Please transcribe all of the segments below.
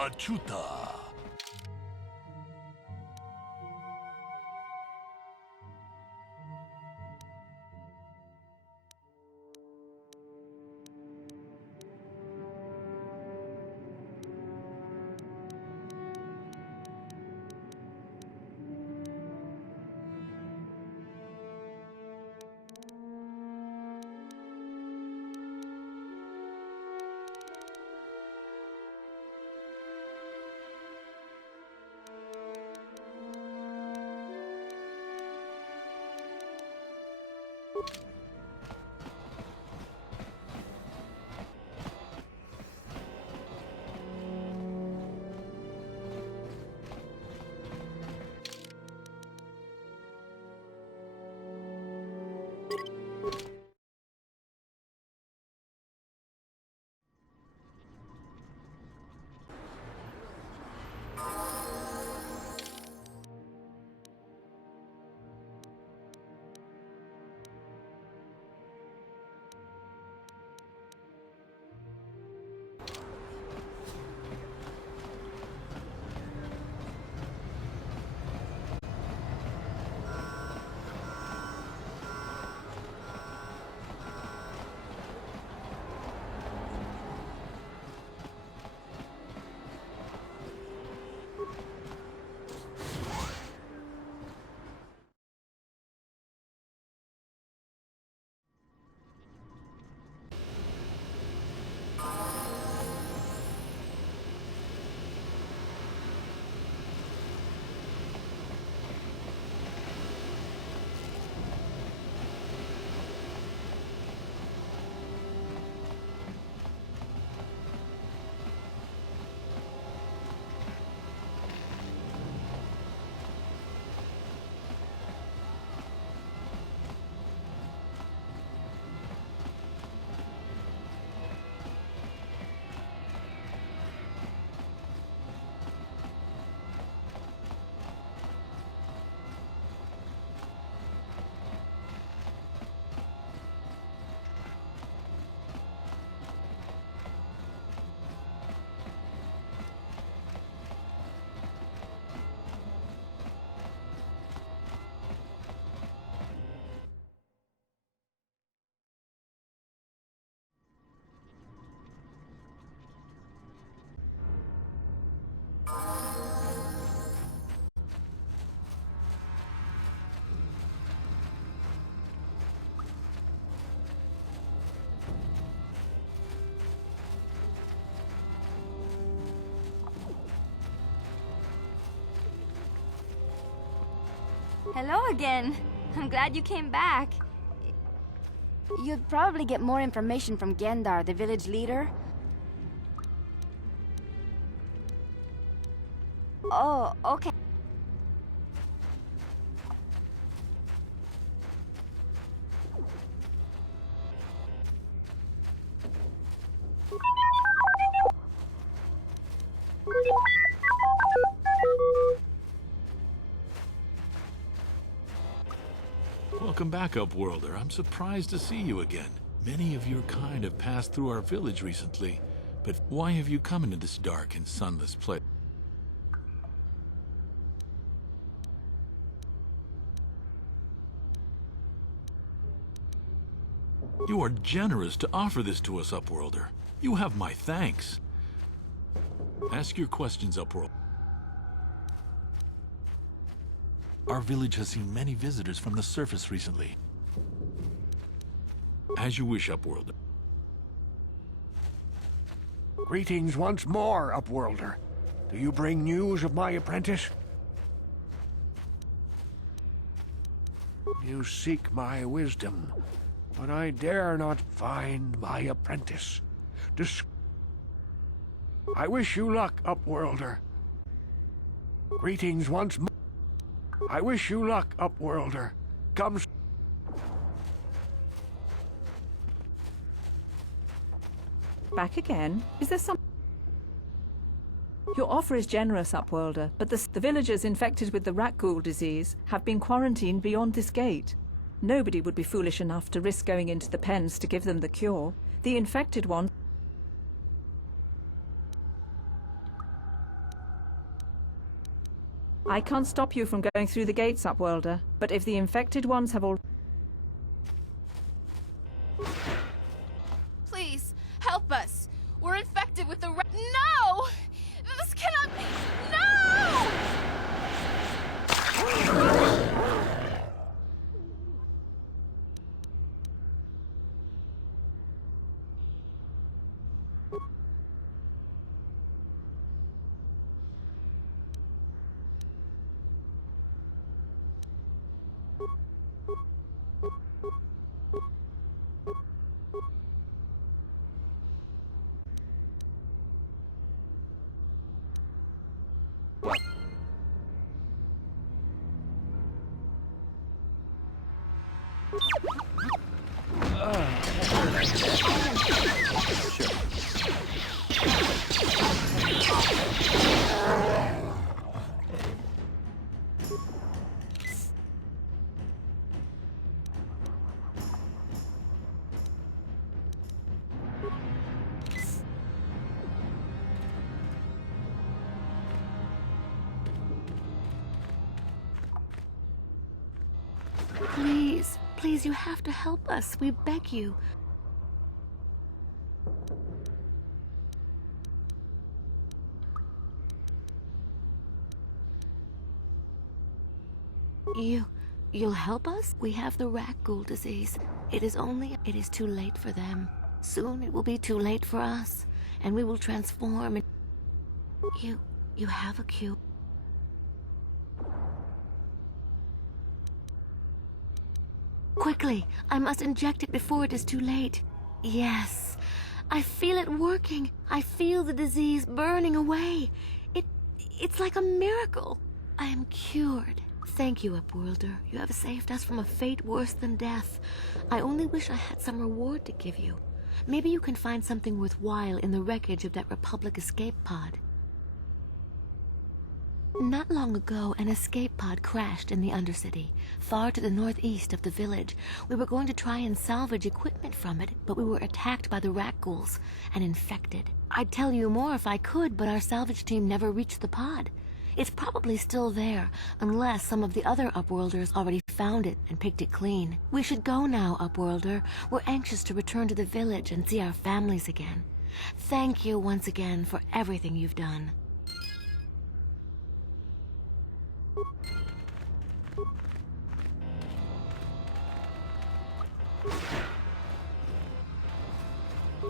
Achuta. Hello again. I'm glad you came back. You'd probably get more information from Gendar, the village leader. Oh, okay. Welcome back, Upworlder. I'm surprised to see you again. Many of your kind have passed through our village recently, but why have you come into this dark and sunless place? You are generous to offer this to us, Upworlder. You have my thanks. Ask your questions, Upworlder. Our village has seen many visitors from the surface recently. As you wish, Upworlder. Greetings once more, Upworlder. Do you bring news of my apprentice? You seek my wisdom, but I dare not find my apprentice. I wish you luck, Upworlder. Greetings once more. I wish you luck, Upworlder. Come. Back again? Is there some... Your offer is generous, Upworlder, but the villagers infected with the Rakghoul disease have been quarantined beyond this gate. Nobody would be foolish enough to risk going into the pens to give them the cure. The infected ones... I can't stop you from going through the gates, Upworlder, but if the infected ones have all... Please, help us. We're infected with the No! This cannot be... No! Please, please, you have to help us. We beg you. You'll help us? We have the rat ghoul disease. It is too late for them. Soon it will be too late for us, and we will transform and... You have a cure. Quickly, I must inject it before it is too late. Yes, I feel it working. I feel the disease burning away. It's like a miracle. I am cured. Thank you, Upworlder. You have saved us from a fate worse than death. I only wish I had some reward to give you. Maybe you can find something worthwhile in the wreckage of that Republic escape pod. Not long ago, an escape pod crashed in the Undercity, far to the northeast of the village. We were going to try and salvage equipment from it, but we were attacked by the rat ghouls and infected. I'd tell you more if I could, but our salvage team never reached the pod. It's probably still there, unless some of the other Upworlders already found it and picked it clean. We should go now, Upworlder. We're anxious to return to the village and see our families again. Thank you once again for everything you've done.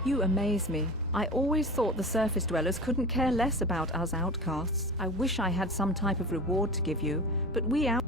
You amaze me. I always thought the surface dwellers couldn't care less about us outcasts. I wish I had some type of reward to give you, but we out...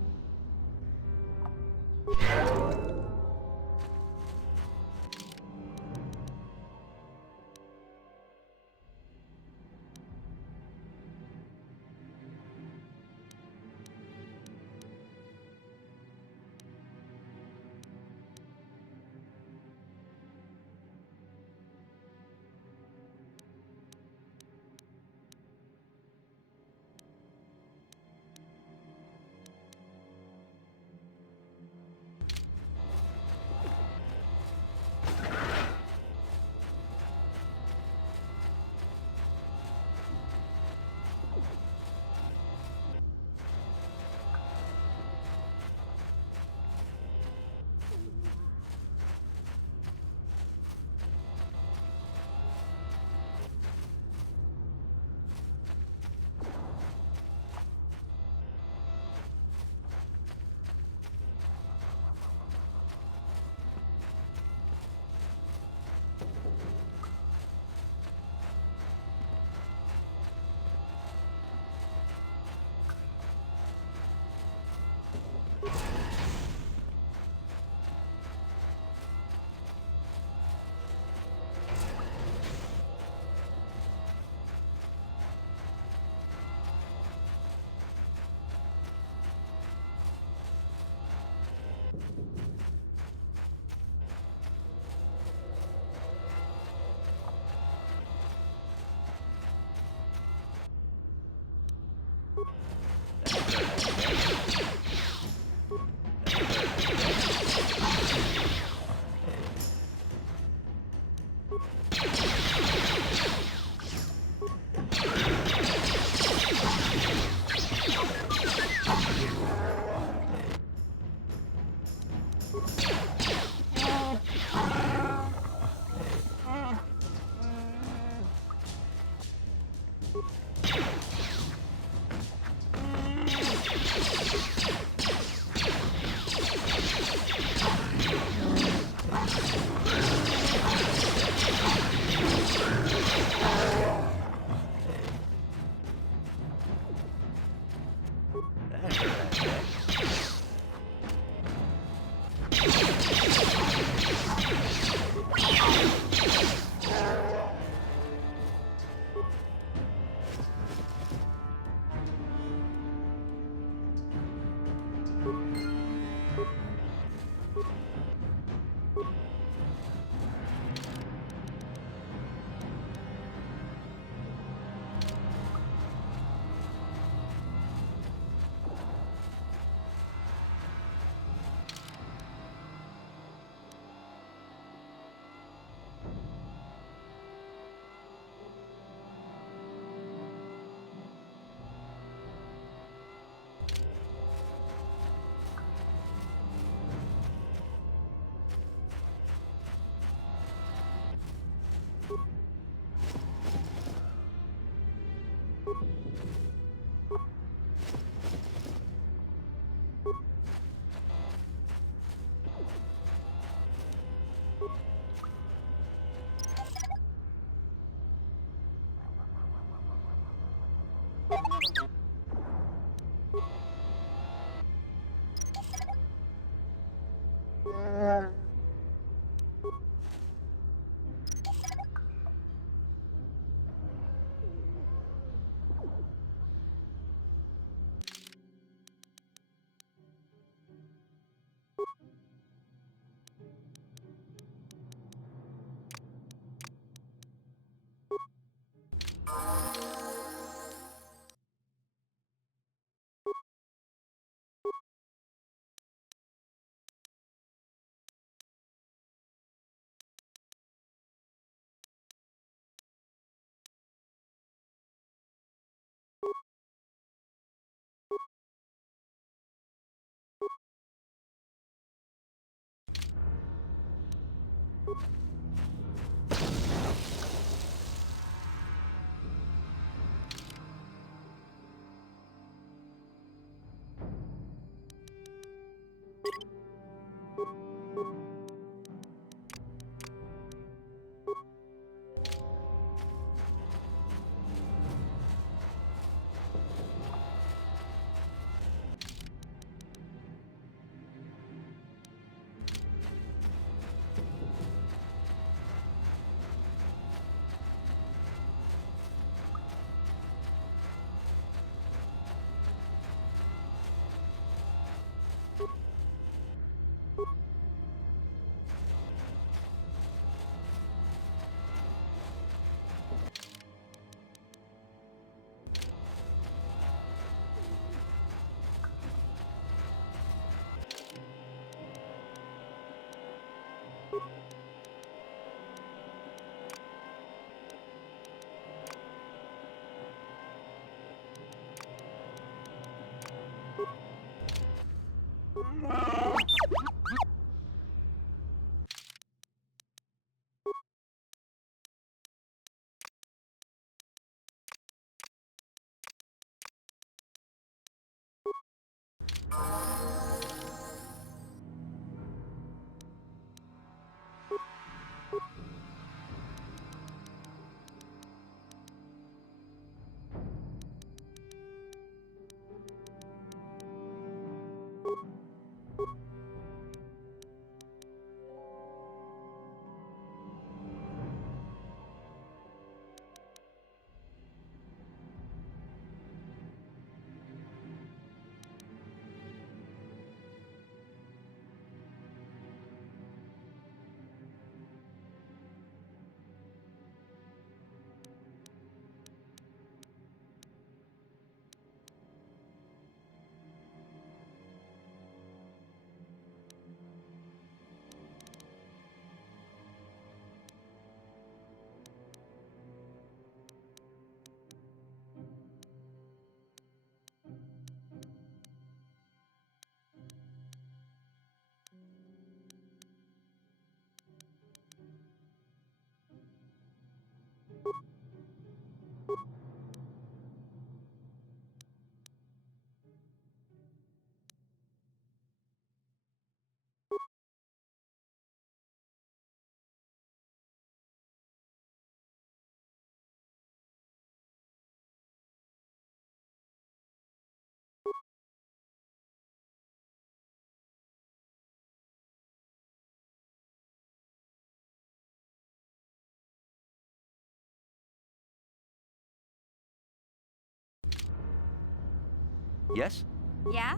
Yes? Yeah?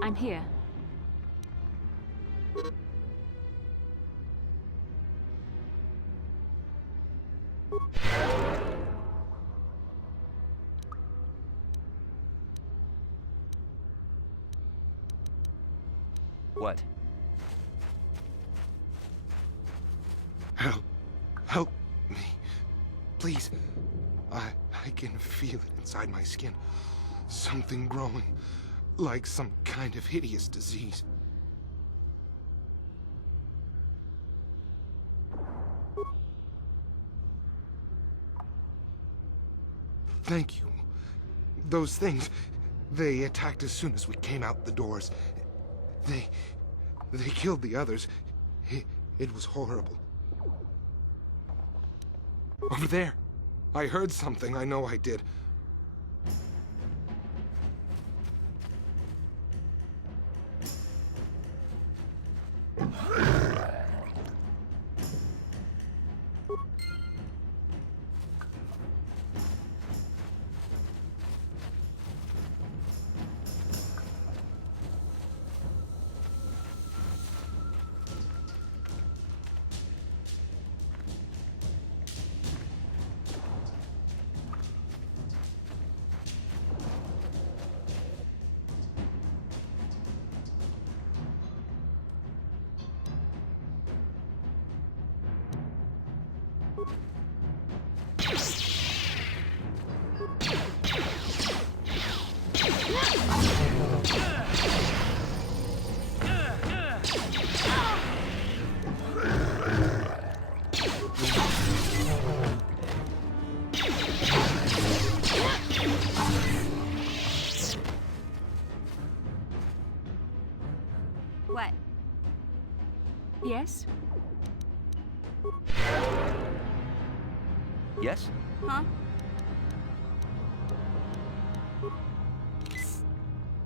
I'm here. What? Help me. Please. I can feel it inside my skin. Something growing. Like some kind of hideous disease. Thank you. Those things, they attacked as soon as we came out the doors. They killed the others. It was horrible. Over there. I heard something. I know I did. What? Yes? Yes? Huh?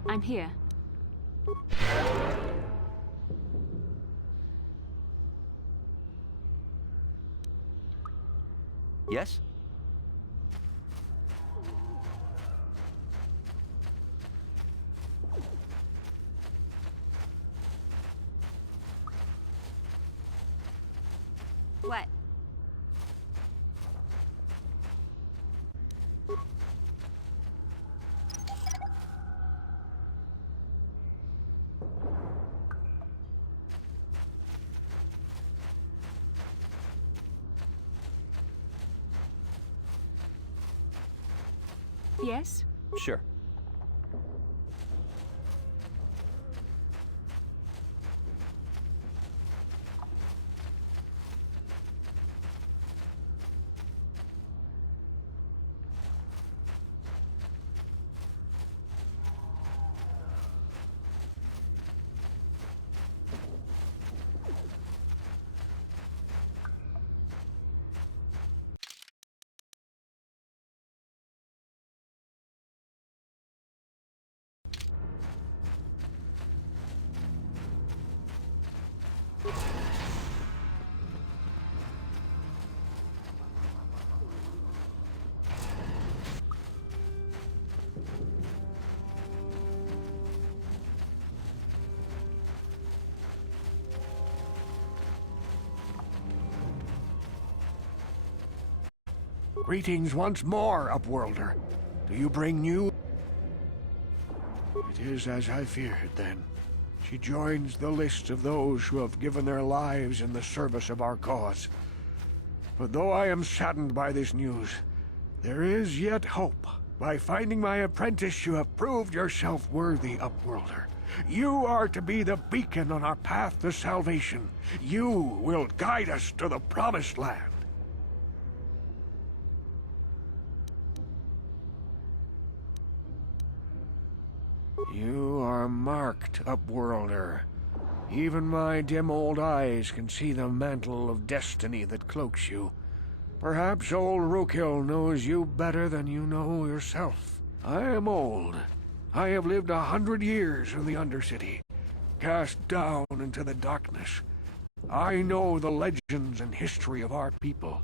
I'm here. Yes? What? Yes? Sure. Greetings once more, Upworlder. Do you bring news? It is as I feared, then. She joins the list of those who have given their lives in the service of our cause. But though I am saddened by this news, there is yet hope. By finding my apprentice, you have proved yourself worthy, Upworlder. You are to be the beacon on our path to salvation. You will guide us to the Promised Land. You are marked, Upworlder. Even my dim old eyes can see the mantle of destiny that cloaks you. Perhaps old Rookhill knows you better than you know yourself. I am old. I have lived 100 years in the Undercity, cast down into the darkness. I know the legends and history of our people,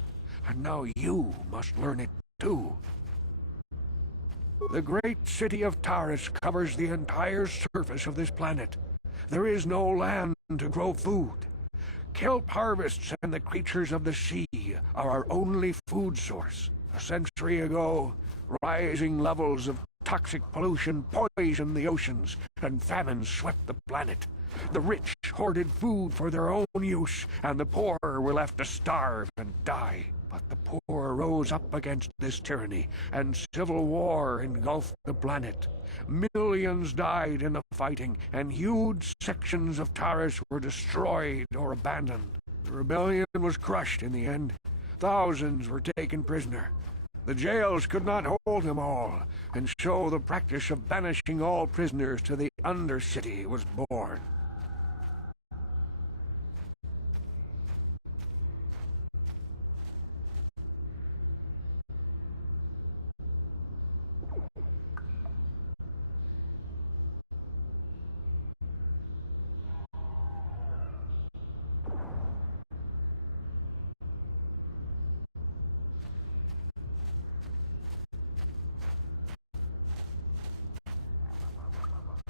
and now you must learn it too. The great city of Taris covers the entire surface of this planet. There is no land to grow food. Kelp harvests and the creatures of the sea are our only food source. A century ago, rising levels of toxic pollution poisoned the oceans, and famine swept the planet. The rich hoarded food for their own use, and the poor were left to starve and die. But the poor rose up against this tyranny, and civil war engulfed the planet. Millions died in the fighting, and huge sections of Taris were destroyed or abandoned. The rebellion was crushed in the end. Thousands were taken prisoner. The jails could not hold them all, and so the practice of banishing all prisoners to the Undercity was born.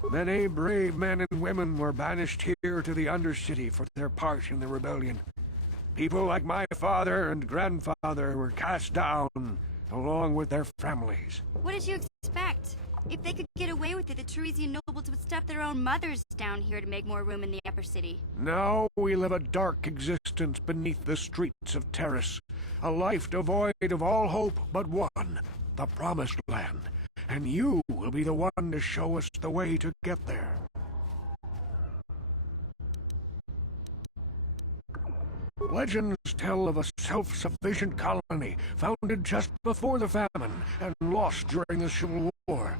Many brave men and women were banished here to the Undercity for their part in the rebellion. People like my father and grandfather were cast down, along with their families. What did you expect? If they could get away with it, the Teresian nobles would stuff their own mothers down here to make more room in the upper city. Now we live a dark existence beneath the streets of Terrace. A life devoid of all hope but one, the Promised Land. And you will be the one to show us the way to get there. Legends tell of a self-sufficient colony founded just before the famine and lost during the Civil War.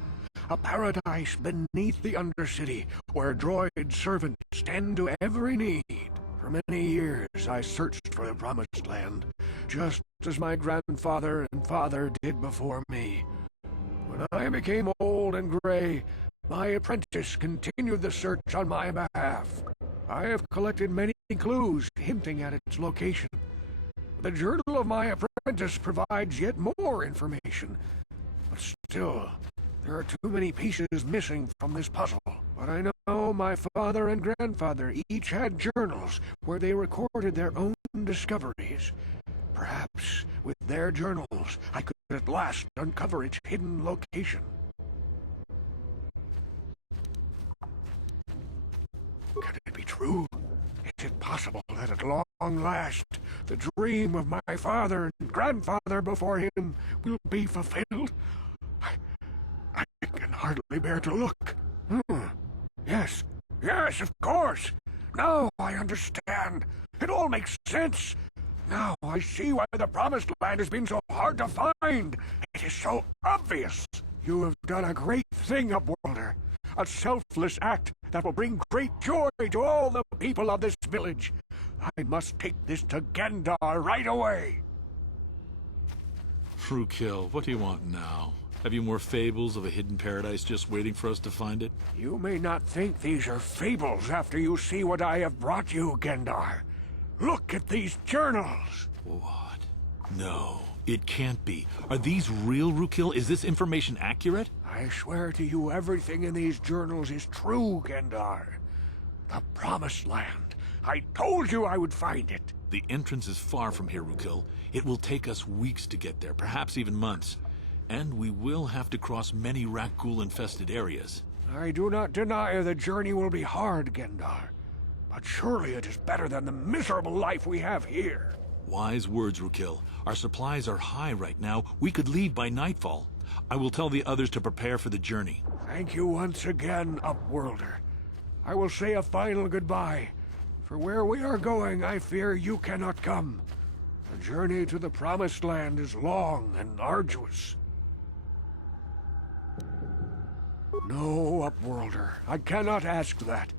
A paradise beneath the Undercity where droid servants tend to every need. For many years I searched for the Promised Land, just as my grandfather and father did before me. When I became old and gray, my apprentice continued the search on my behalf. I have collected many clues hinting at its location. The journal of my apprentice provides yet more information. But still, there are too many pieces missing from this puzzle. But I know my father and grandfather each had journals where they recorded their own discoveries. Perhaps with their journals, I could at last uncover its hidden location. Can it be true? Is it possible that at long last, the dream of my father and grandfather before him will be fulfilled? I can hardly bear to look. Yes, of course. Now I understand. It all makes sense. Now I see why the Promised Land has been so hard to find. It is so obvious. You have done a great thing, Upworlder. A selfless act that will bring great joy to all the people of this village. I must take this to Gendar right away. Rookil, what do you want now? Have you more fables of a hidden paradise just waiting for us to find it? You may not think these are fables after you see what I have brought you, Gendar. Look at these journals. What? No, it can't be. Are these real, Rookil? Is this information accurate? I swear to you everything in these journals is true, Gendar. The Promised Land. I told you I would find it. The entrance is far from here, Rookil. It will take us weeks to get there, perhaps even months. And we will have to cross many Rakghoul-infested areas. I do not deny the journey will be hard, Gendar. But surely it is better than the miserable life we have here. Wise words, Rookil. Our supplies are high right now. We could leave by nightfall. I will tell the others to prepare for the journey. Thank you once again, Upworlder. I will say a final goodbye. For where we are going, I fear you cannot come. The journey to the Promised Land is long and arduous. No, Upworlder, I cannot ask that.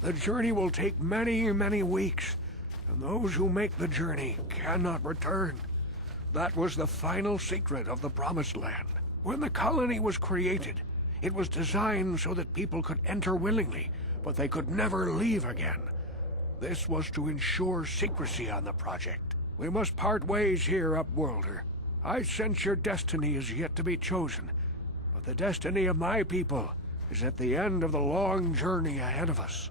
The journey will take many, many weeks, and those who make the journey cannot return. That was the final secret of the Promised Land. When the colony was created, it was designed so that people could enter willingly, but they could never leave again. This was to ensure secrecy on the project. We must part ways here, Upworlder. I sense your destiny is yet to be chosen, but the destiny of my people is at the end of the long journey ahead of us.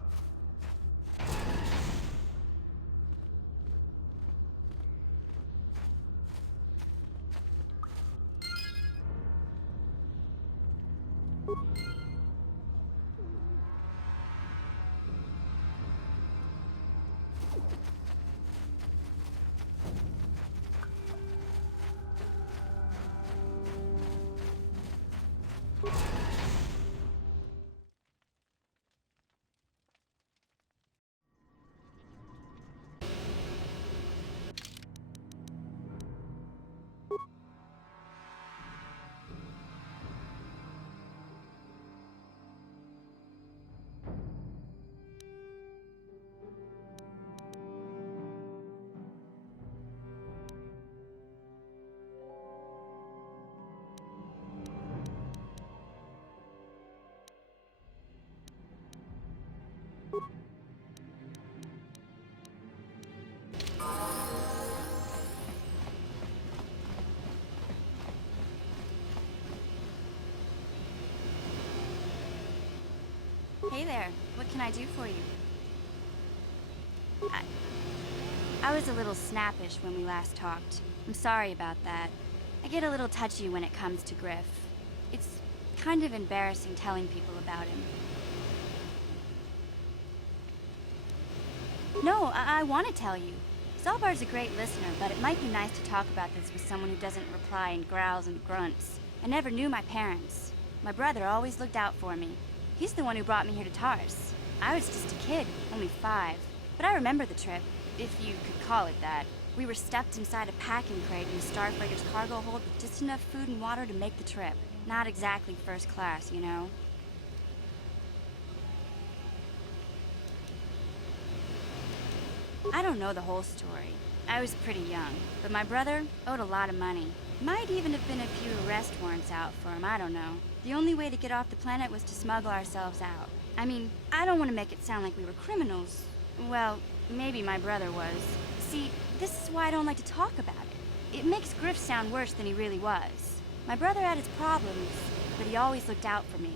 Hey there, what can I do for you? I was a little snappish when we last talked. I'm sorry about that. I get a little touchy when it comes to Griff. It's kind of embarrassing telling people about him. No, I want to tell you. Zalbar's a great listener, but it might be nice to talk about this with someone who doesn't reply in growls and grunts. I never knew my parents. My brother always looked out for me. He's the one who brought me here to Tars. I was just a kid, only 5. But I remember the trip, if you could call it that. We were stuffed inside a packing crate in a Starfreighter's cargo hold with just enough food and water to make the trip. Not exactly first class, you know? I don't know the whole story. I was pretty young, but my brother owed a lot of money. Might even have been a few arrest warrants out for him, I don't know. The only way to get off the planet was to smuggle ourselves out. I mean, I don't want to make it sound like we were criminals. Well, maybe my brother was. See, this is why I don't like to talk about it. It makes Griff sound worse than he really was. My brother had his problems, but he always looked out for me.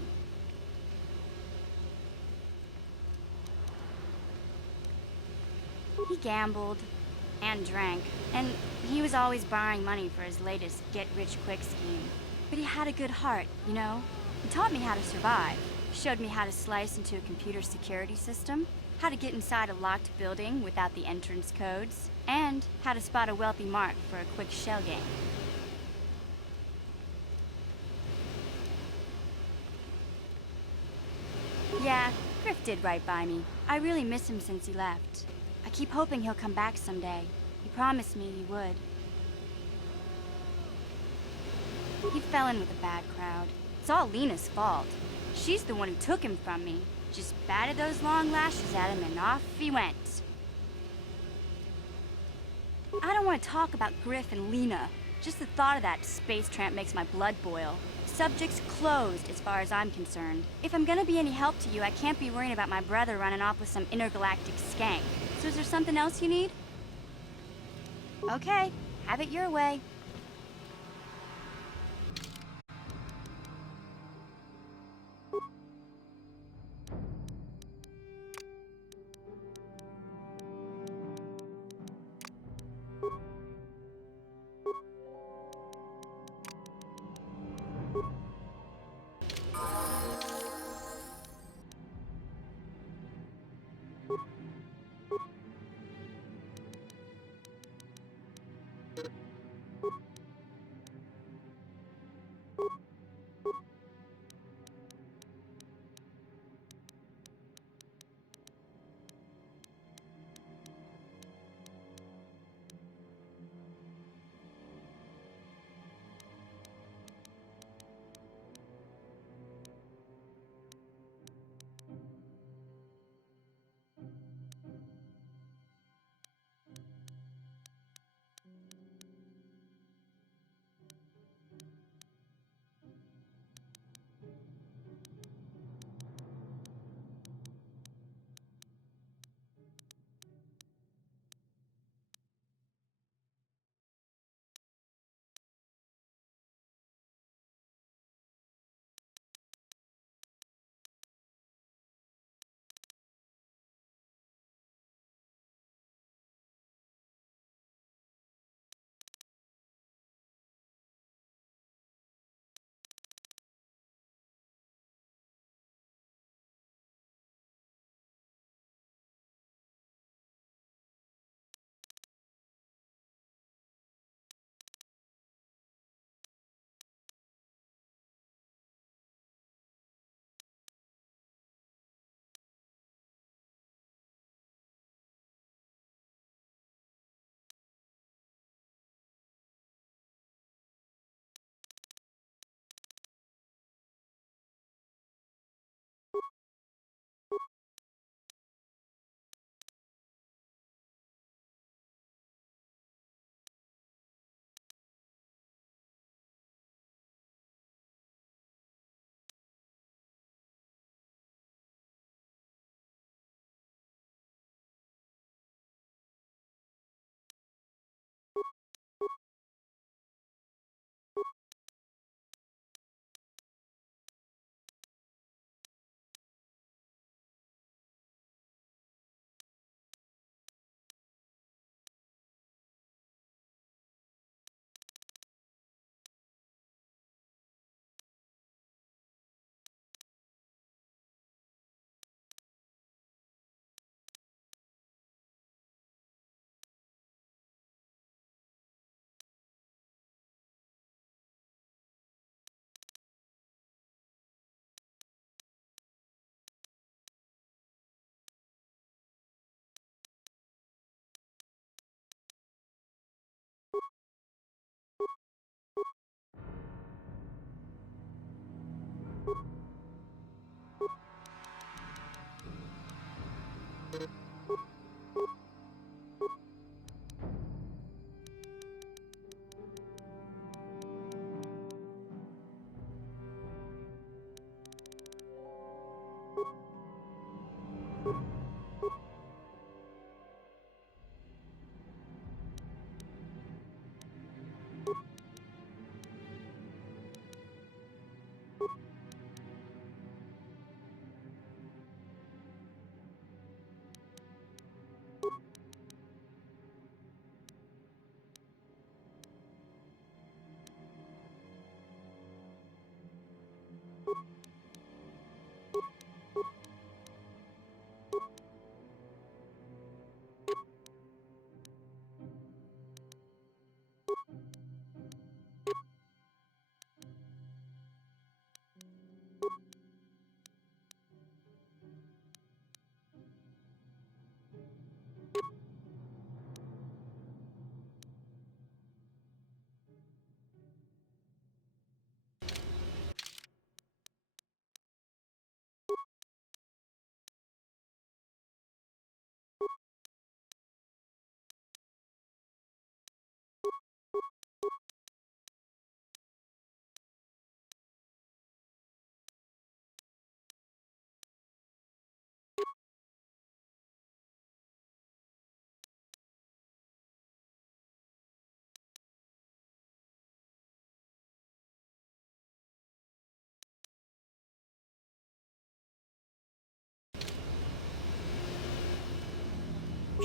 He gambled and drank, and he was always borrowing money for his latest get-rich-quick scheme. But he had a good heart, you know? He taught me how to survive, showed me how to slice into a computer security system, how to get inside a locked building without the entrance codes, and how to spot a wealthy mark for a quick shell game. Yeah, Griff did right by me. I really miss him since he left. I keep hoping he'll come back someday. He promised me he would. He fell in with a bad crowd. It's all Lena's fault. She's the one who took him from me. Just batted those long lashes at him and off he went. I don't want to talk about Griff and Lena. Just the thought of that space tramp makes my blood boil. Subject's closed as far as I'm concerned. If I'm gonna be any help to you, I can't be worrying about my brother running off with some intergalactic skank. So is there something else you need? Okay, have it your way.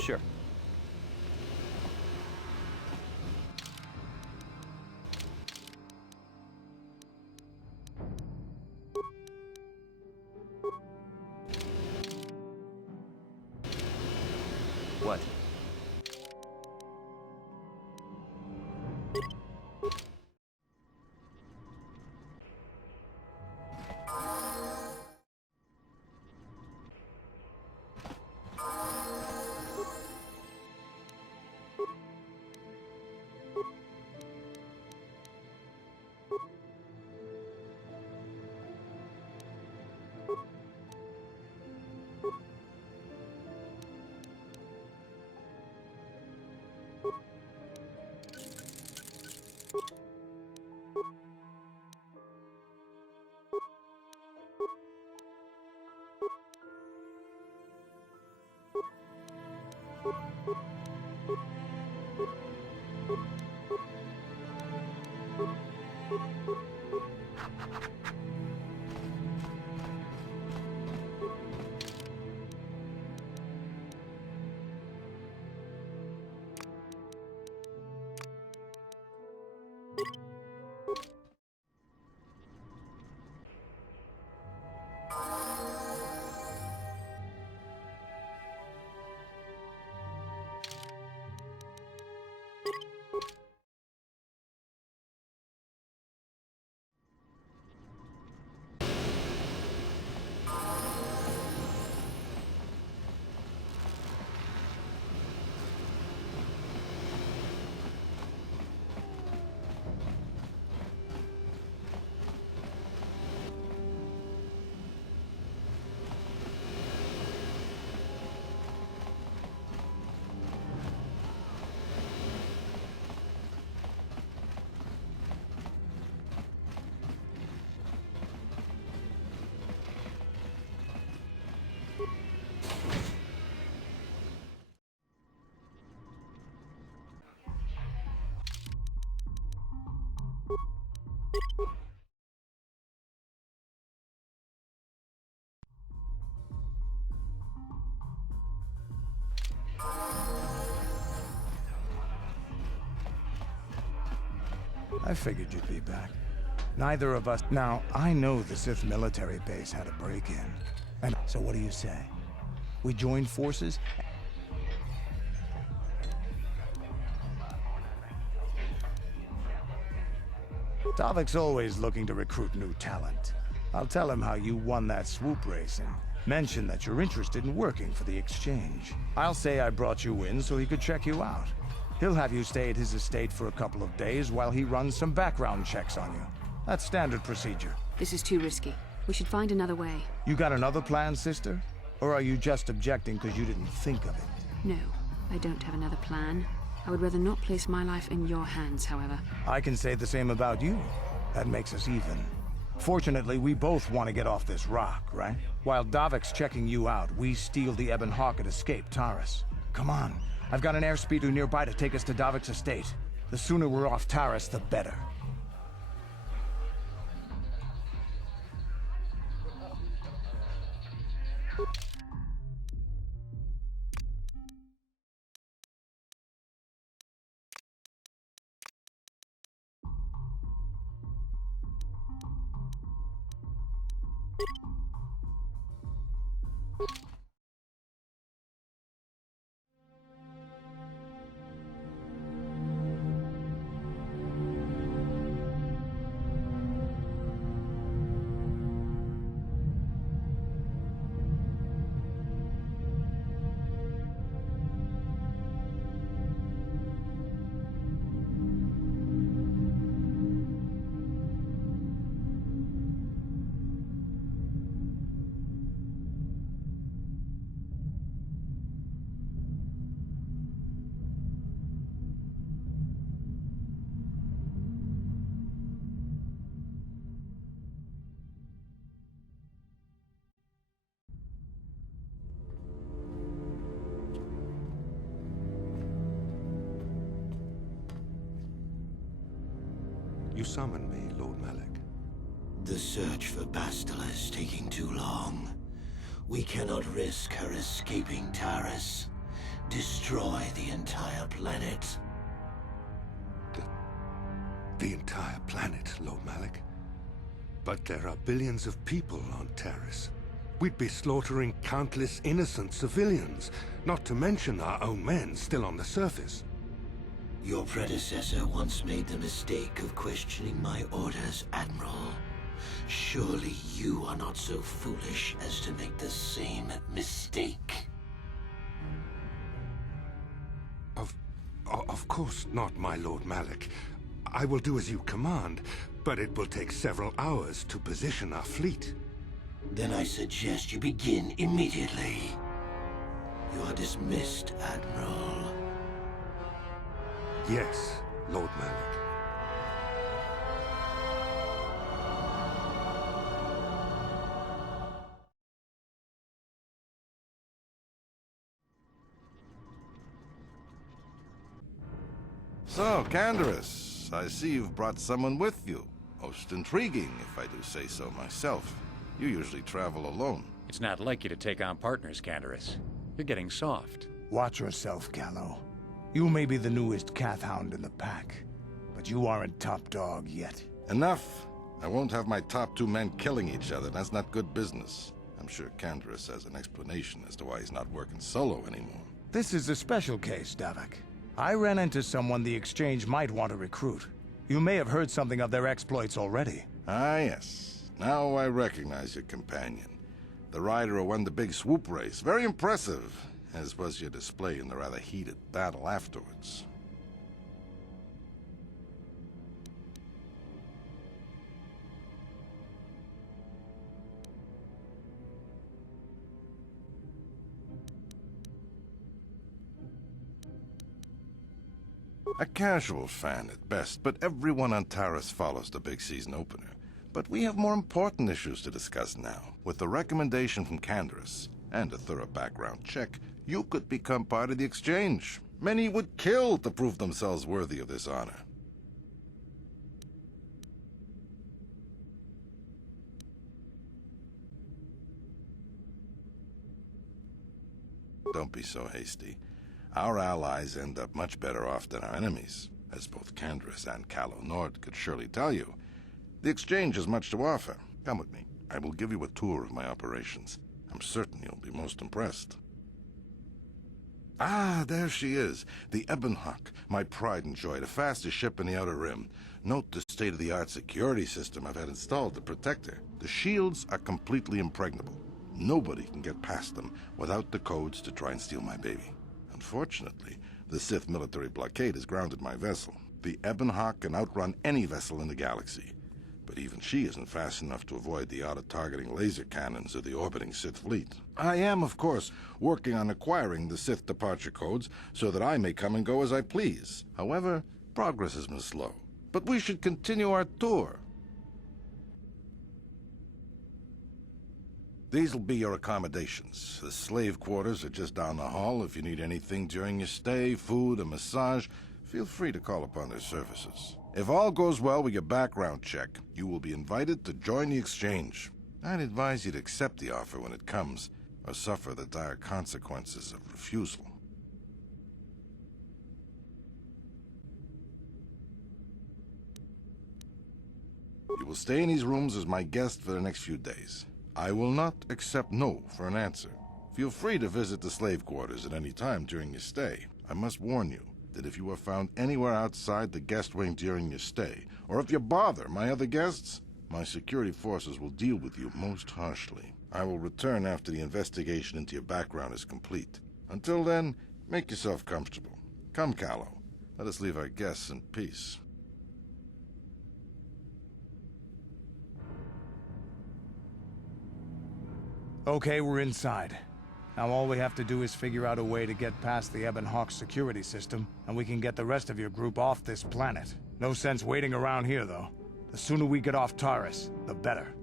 Sure. What? I figured you'd be back. Neither of us... Now, I know the Sith military base had a break-in. And so what do you say? We join forces? Davik's always looking to recruit new talent. I'll tell him how you won that swoop race and mention that you're interested in working for the Exchange. I'll say I brought you in so he could check you out. He'll have you stay at his estate for a couple of days while he runs some background checks on you. That's standard procedure. This is too risky. We should find another way. You got another plan, sister? Or are you just objecting because you didn't think of it? No, I don't have another plan. I would rather not place my life in your hands, however. I can say the same about you. That makes us even. Fortunately, we both want to get off this rock, right? While Davik's checking you out, we steal the Ebon Hawk and escape Taris. Come on. I've got an airspeeder nearby to take us to Davik's estate. The sooner we're off Taris, the better. You summoned me, Lord Malak. The search for Bastila is taking too long. We cannot risk her escaping Taris. Destroy the entire planet. The entire planet, Lord Malak? But there are billions of people on Taris. We'd be slaughtering countless innocent civilians, not to mention our own men still on the surface. Your predecessor once made the mistake of questioning my orders, Admiral. Surely you are not so foolish as to make the same mistake. Of course not, my Lord Malak. I will do as you command, but it will take several hours to position our fleet. Then I suggest you begin immediately. You are dismissed, Admiral. Yes, Lord Malak. So, Canderous, I see you've brought someone with you. Most intriguing, if I do say so myself. You usually travel alone. It's not like you to take on partners, Canderous. You're getting soft. Watch yourself, Callow. You may be the newest Cathhound in the pack, but you aren't top dog yet. Enough! I won't have my top 2 men killing each other. That's not good business. I'm sure Canderous has an explanation as to why he's not working solo anymore. This is a special case, Davik. I ran into someone the Exchange might want to recruit. You may have heard something of their exploits already. Ah, yes. Now I recognize your companion. The rider who won the big swoop race. Very impressive, as was your display in the rather heated battle afterwards. A casual fan at best, but everyone on Taris follows the big season opener. But we have more important issues to discuss now. With the recommendation from Canderous and a thorough background check, you could become part of the Exchange. Many would kill to prove themselves worthy of this honor. Don't be so hasty. Our allies end up much better off than our enemies, as both Canderous and Callow Nord could surely tell you. The Exchange has much to offer. Come with me. I will give you a tour of my operations. I'm certain you'll be most impressed. Ah, there she is. The Ebonhawk, my pride and joy, the fastest ship in the Outer Rim. Note the state-of-the-art security system I've had installed to protect her. The shields are completely impregnable. Nobody can get past them without the codes to try and steal my baby. Unfortunately, the Sith military blockade has grounded my vessel. The Ebonhawk can outrun any vessel in the galaxy. But even she isn't fast enough to avoid the auto-targeting laser cannons of the orbiting Sith fleet. I am, of course, working on acquiring the Sith departure codes so that I may come and go as I please. However, progress has been slow. But we should continue our tour. These will be your accommodations. The slave quarters are just down the hall. If you need anything during your stay, food, a massage, feel free to call upon their services. If all goes well with your background check, you will be invited to join the Exchange. I'd advise you to accept the offer when it comes, or suffer the dire consequences of refusal. You will stay in these rooms as my guest for the next few days. I will not accept no for an answer. Feel free to visit the slave quarters at any time during your stay. I must warn you that if you are found anywhere outside the guest wing during your stay, or if you bother my other guests, my security forces will deal with you most harshly. I will return after the investigation into your background is complete. Until then, make yourself comfortable. Come, Callow. Let us leave our guests in peace. Okay, we're inside. Now all we have to do is figure out a way to get past the Ebonhawk security system, and we can get the rest of your group off this planet. No sense waiting around here, though. The sooner we get off Taris, the better.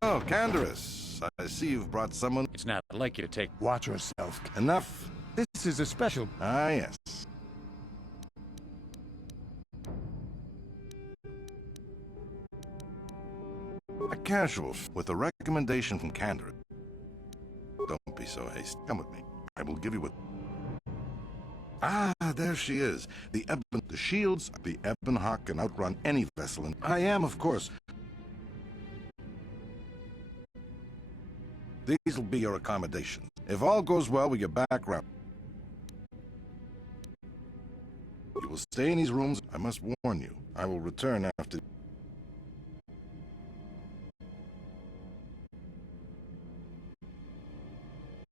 So, Canderous, I see you've brought someone... It's not like you to take... Watch yourself. Enough. This is a special... Ah, yes. A casual with a recommendation from Canderous. Don't be so hasty. Come with me. I will give you a... Ah, there she is. The shields, the Ebonhawk can outrun any vessel, and I am, of course. These will be your accommodations. If all goes well, we get back round. You will stay in these rooms. I must warn you, I will return after...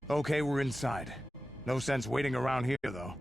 Okay, we're inside. No sense waiting around here, though.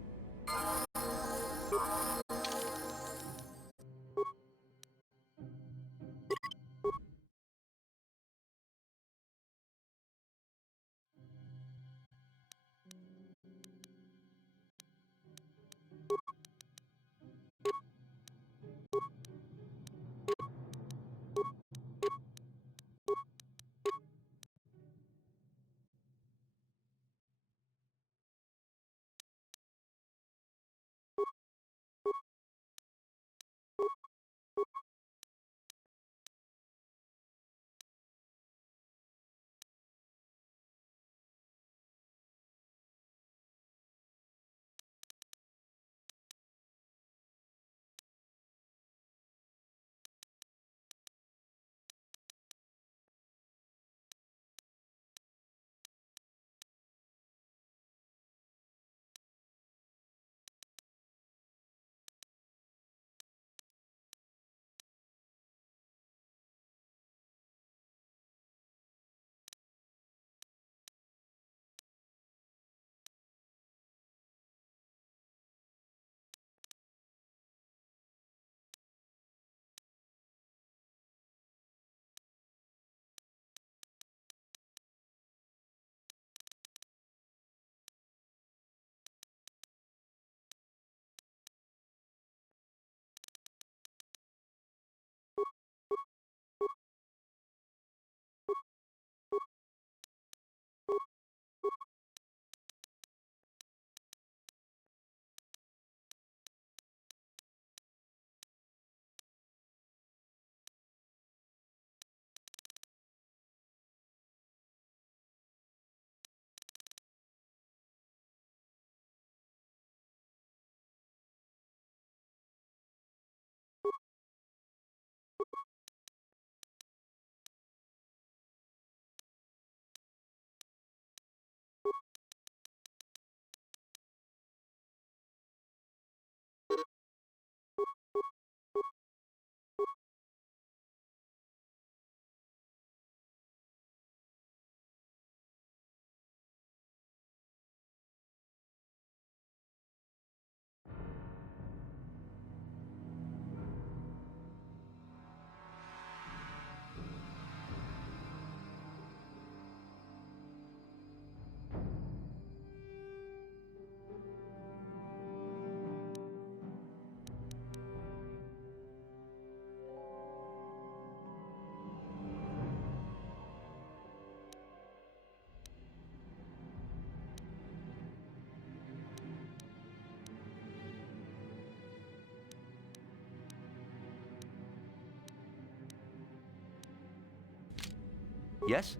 Yes?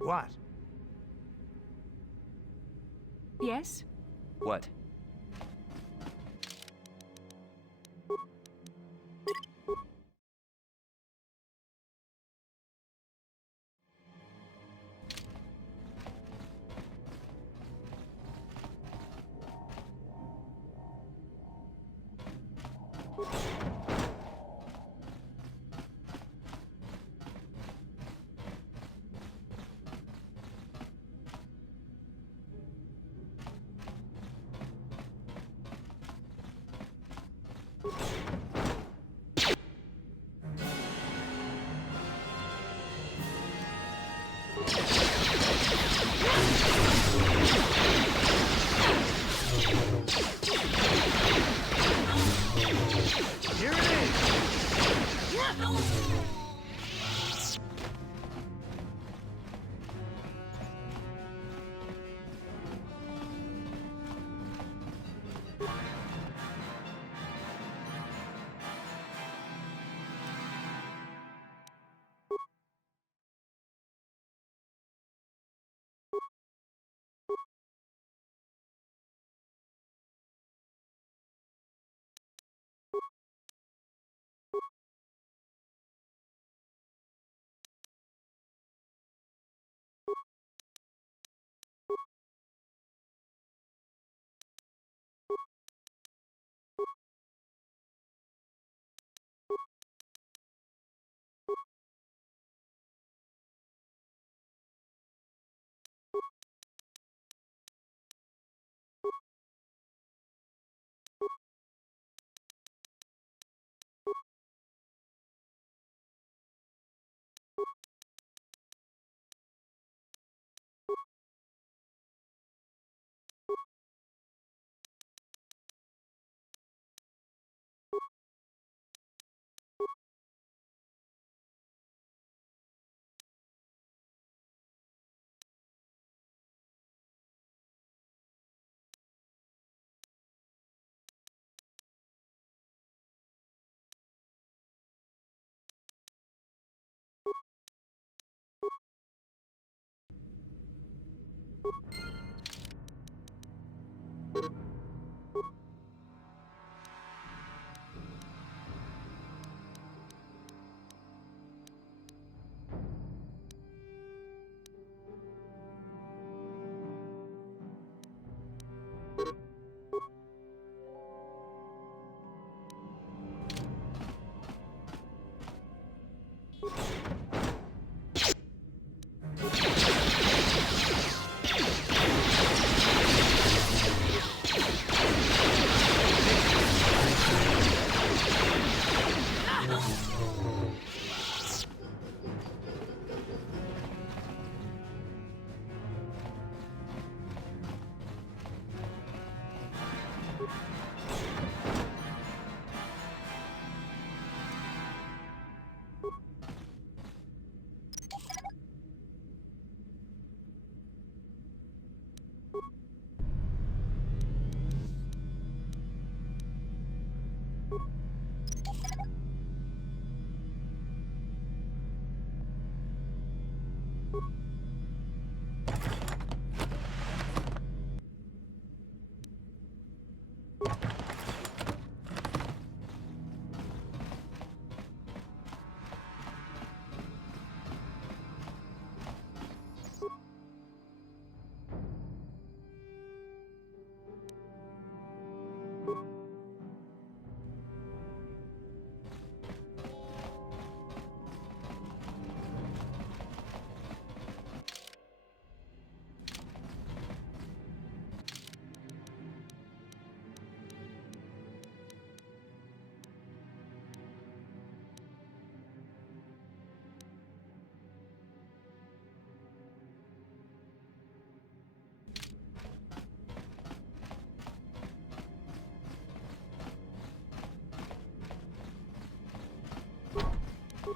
What? Yes? What?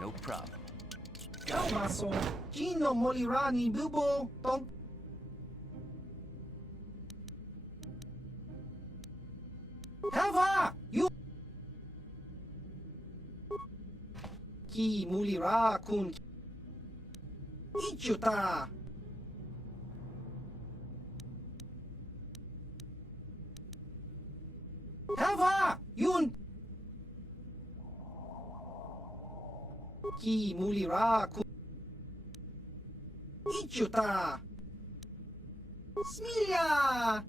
No problem. Calmaso, Gino Molirani Bubo, Don. Hava! You. Ki Mulira kun. Ichuta. Hava! Yun. Ki Mulira kun. Ichuta. Smilia!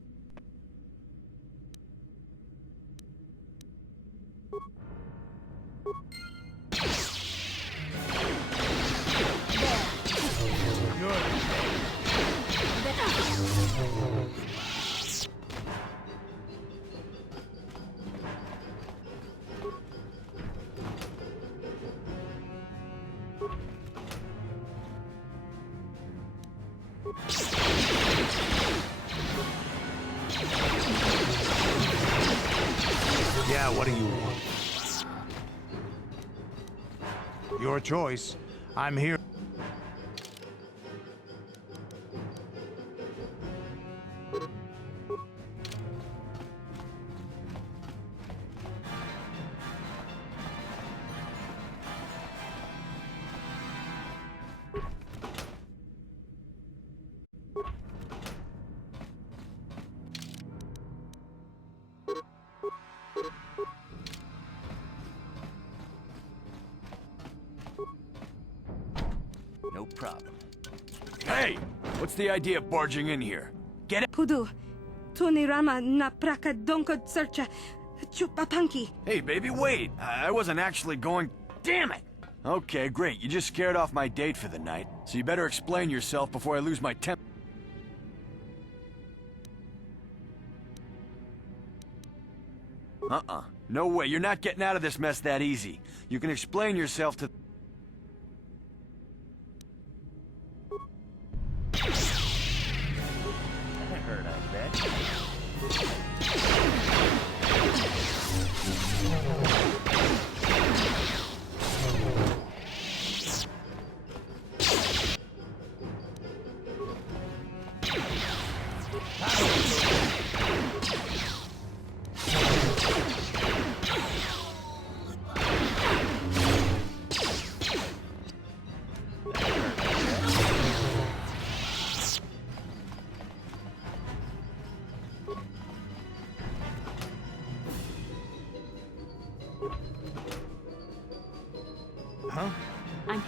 Yeah, what do you want? Your choice. I'm here. No problem. Hey! What's the idea of barging in here? Get it? Pudu, Tunirama na praka donko searcha chupapanki. Hey, baby, wait! I wasn't actually going... Damn it! Okay, great. You just scared off my date for the night, so you better explain yourself before I lose my temper. No way. You're not getting out of this mess that easy. You can explain yourself to... That hurt, I bet.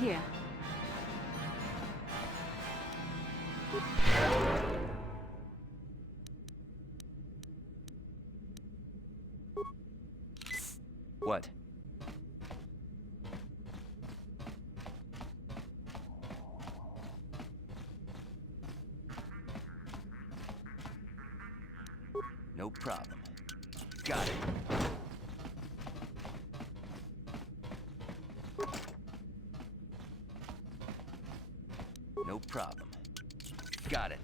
Here. What? No problem. Got it. No problem. Got it.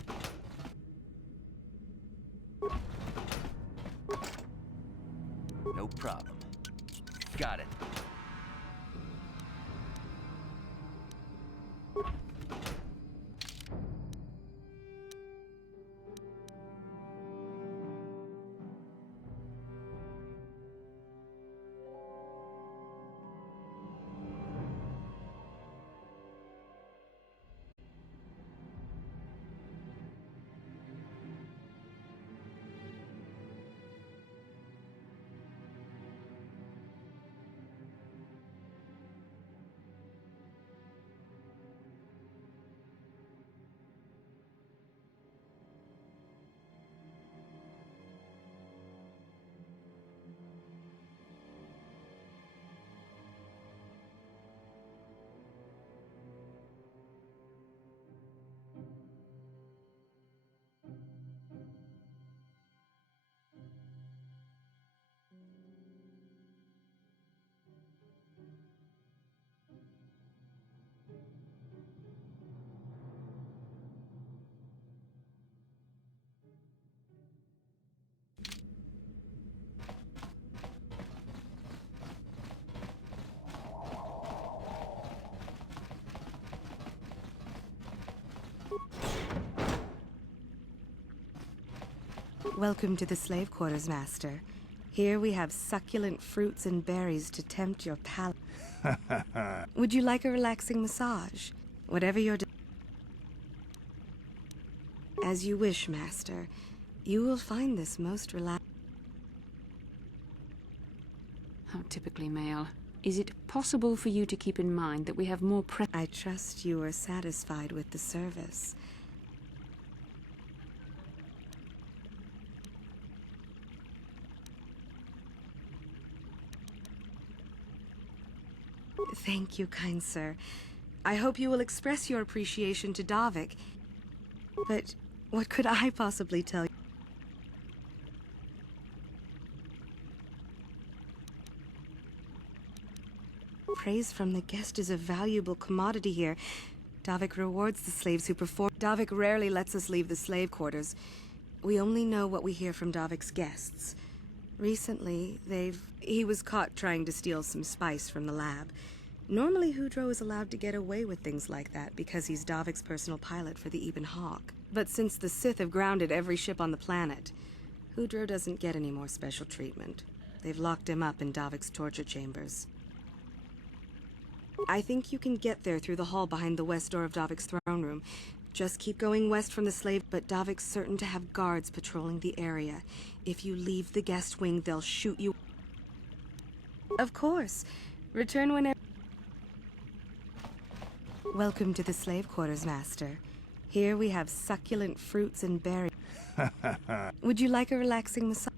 No problem. Got it. Welcome to the slave quarters, Master. Here we have succulent fruits and berries to tempt your palate. Would you like a relaxing massage? Whatever your As you wish, Master. You will find this most relaxing. How typically male. Is it possible for you to keep in mind that we have more I trust you are satisfied with the service. Thank you, kind sir. I hope you will express your appreciation to Davik. But what could I possibly tell you? Praise from the guest is a valuable commodity here. Davik rewards the slaves who perform. Davik rarely lets us leave the slave quarters. We only know what we hear from Davik's guests. Recently, he was caught trying to steal some spice from the lab. Normally, Hudro is allowed to get away with things like that because he's Davik's personal pilot for the Ebon Hawk. But since the Sith have grounded every ship on the planet, Hudro doesn't get any more special treatment. They've locked him up in Davik's torture chambers. I think you can get there through the hall behind the west door of Davik's throne room. Just keep going west from the slave, but Davik's certain to have guards patrolling the area. If you leave the guest wing, they'll shoot you. Of course. Return whenever. Welcome to the slave quarters, Master. Here we have succulent fruits and berries. Would you like a relaxing massage?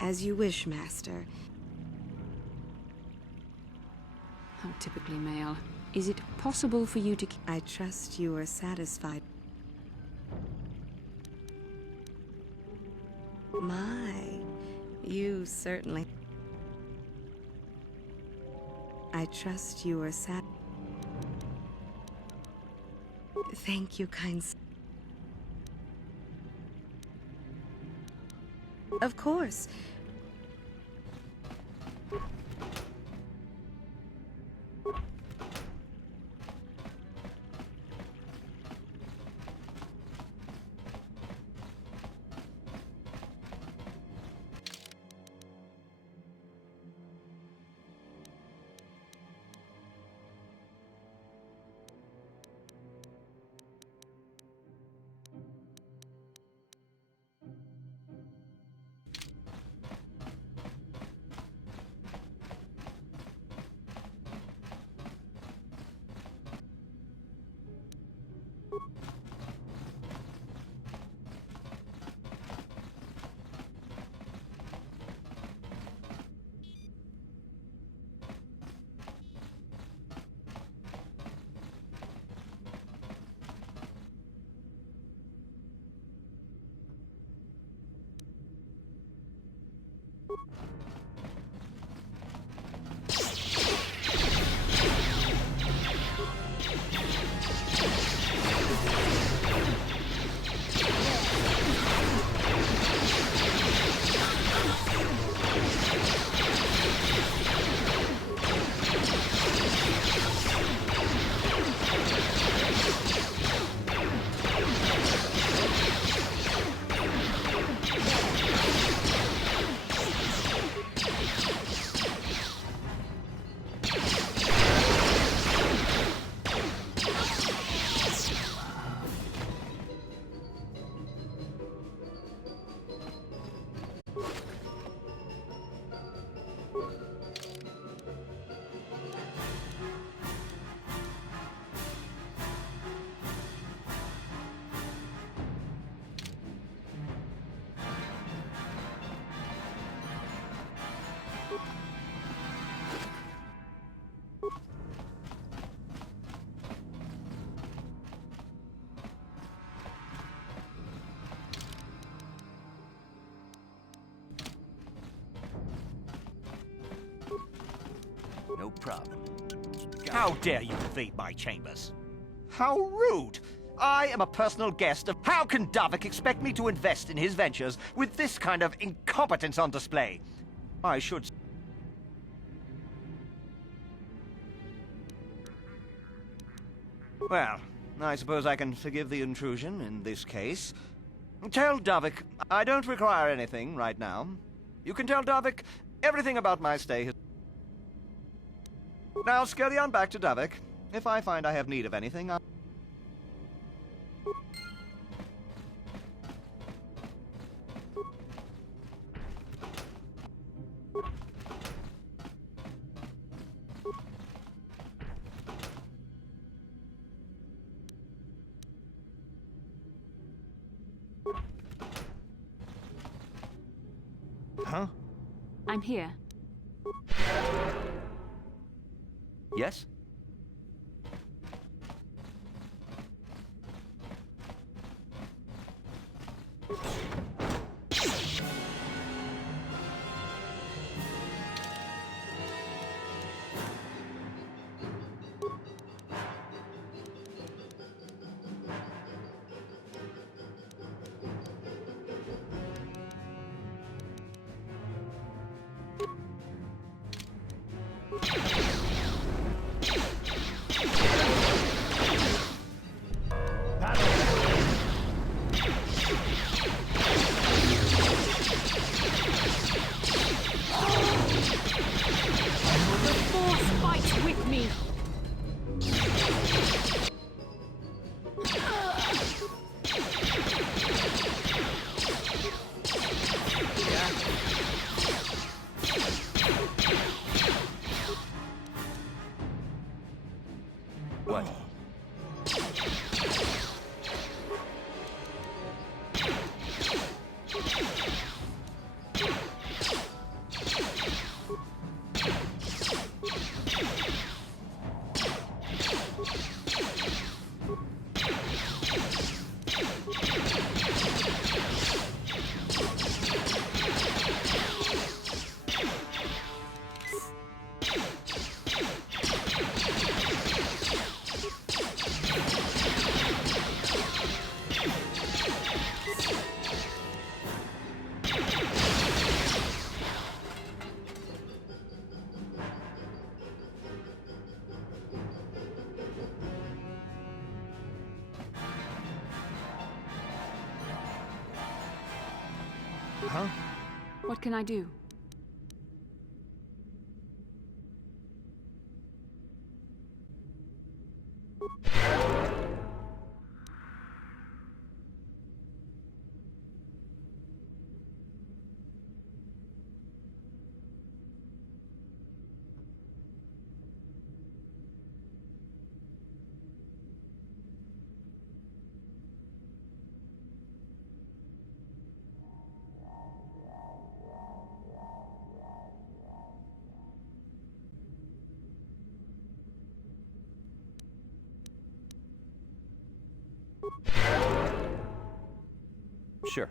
As you wish, Master. How typically male. Is it possible for you to I trust you are satisfied. My, you certainly. I trust you are Thank you, kind sir. Of course. problem. How dare you invade my chambers? How rude! I am a personal guest of... How can Davik expect me to invest in his ventures with this kind of incompetence on display? I should... Well, I suppose I can forgive the intrusion in this case. Tell Davik I don't require anything right now. You can tell Davik everything about my stay. Now scurry on back to Davik. If I find I have need of anything, I'll... Huh? I'm here. Yes? What? Huh? What can I do? Sure.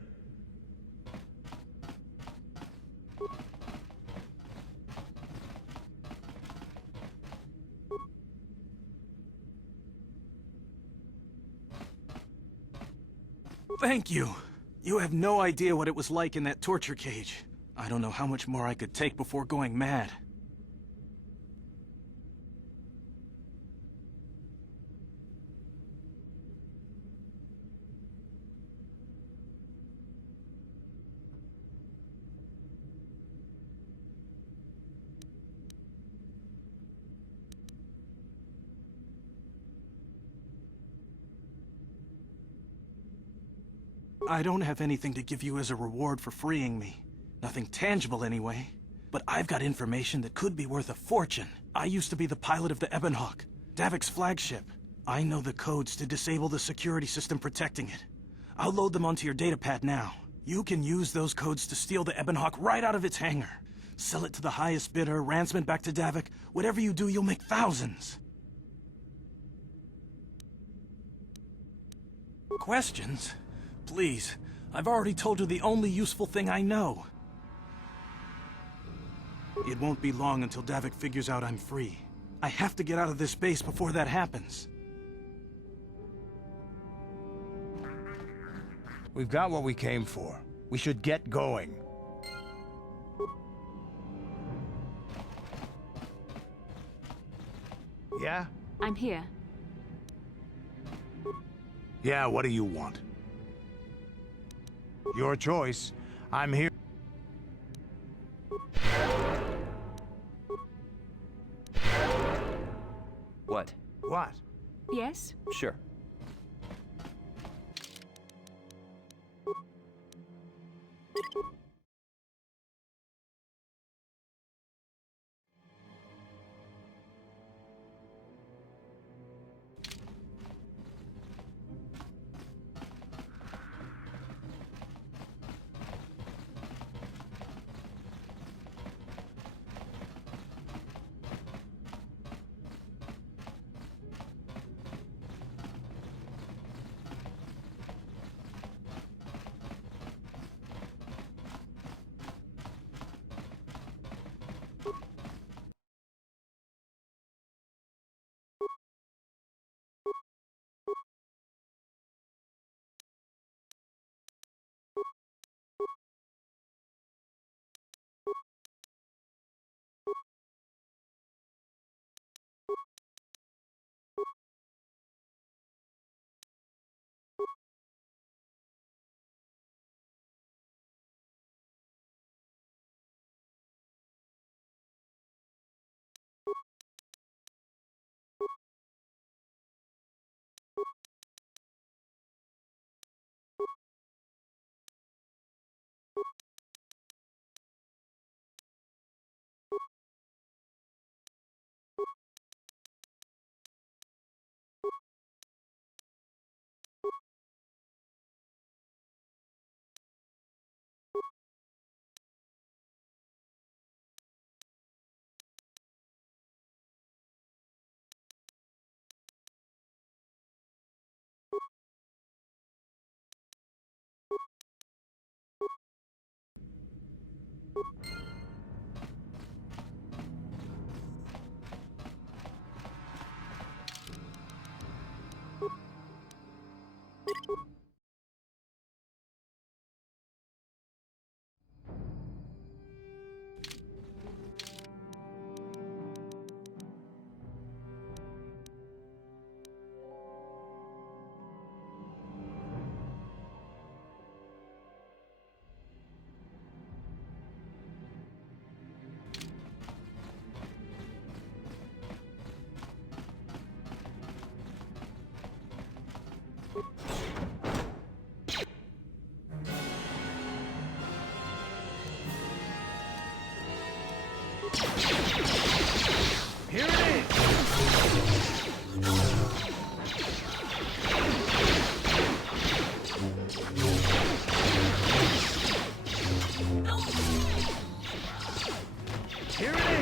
Thank you. You have no idea what it was like in that torture cage. I don't know how much more I could take before going mad. I don't have anything to give you as a reward for freeing me. Nothing tangible anyway. But I've got information that could be worth a fortune. I used to be the pilot of the Ebonhawk, Davik's flagship. I know the codes to disable the security system protecting it. I'll load them onto your datapad now. You can use those codes to steal the Ebonhawk right out of its hangar. Sell it to the highest bidder, ransom it back to Davik. Whatever you do, you'll make thousands. Questions? Please, I've already told you the only useful thing I know. It won't be long until Davik figures out I'm free. I have to get out of this base before that happens. We've got what we came for. We should get going. Yeah? I'm here. Yeah, what do you want? Your choice. I'm here. What? What? Yes? Sure. Here it Here it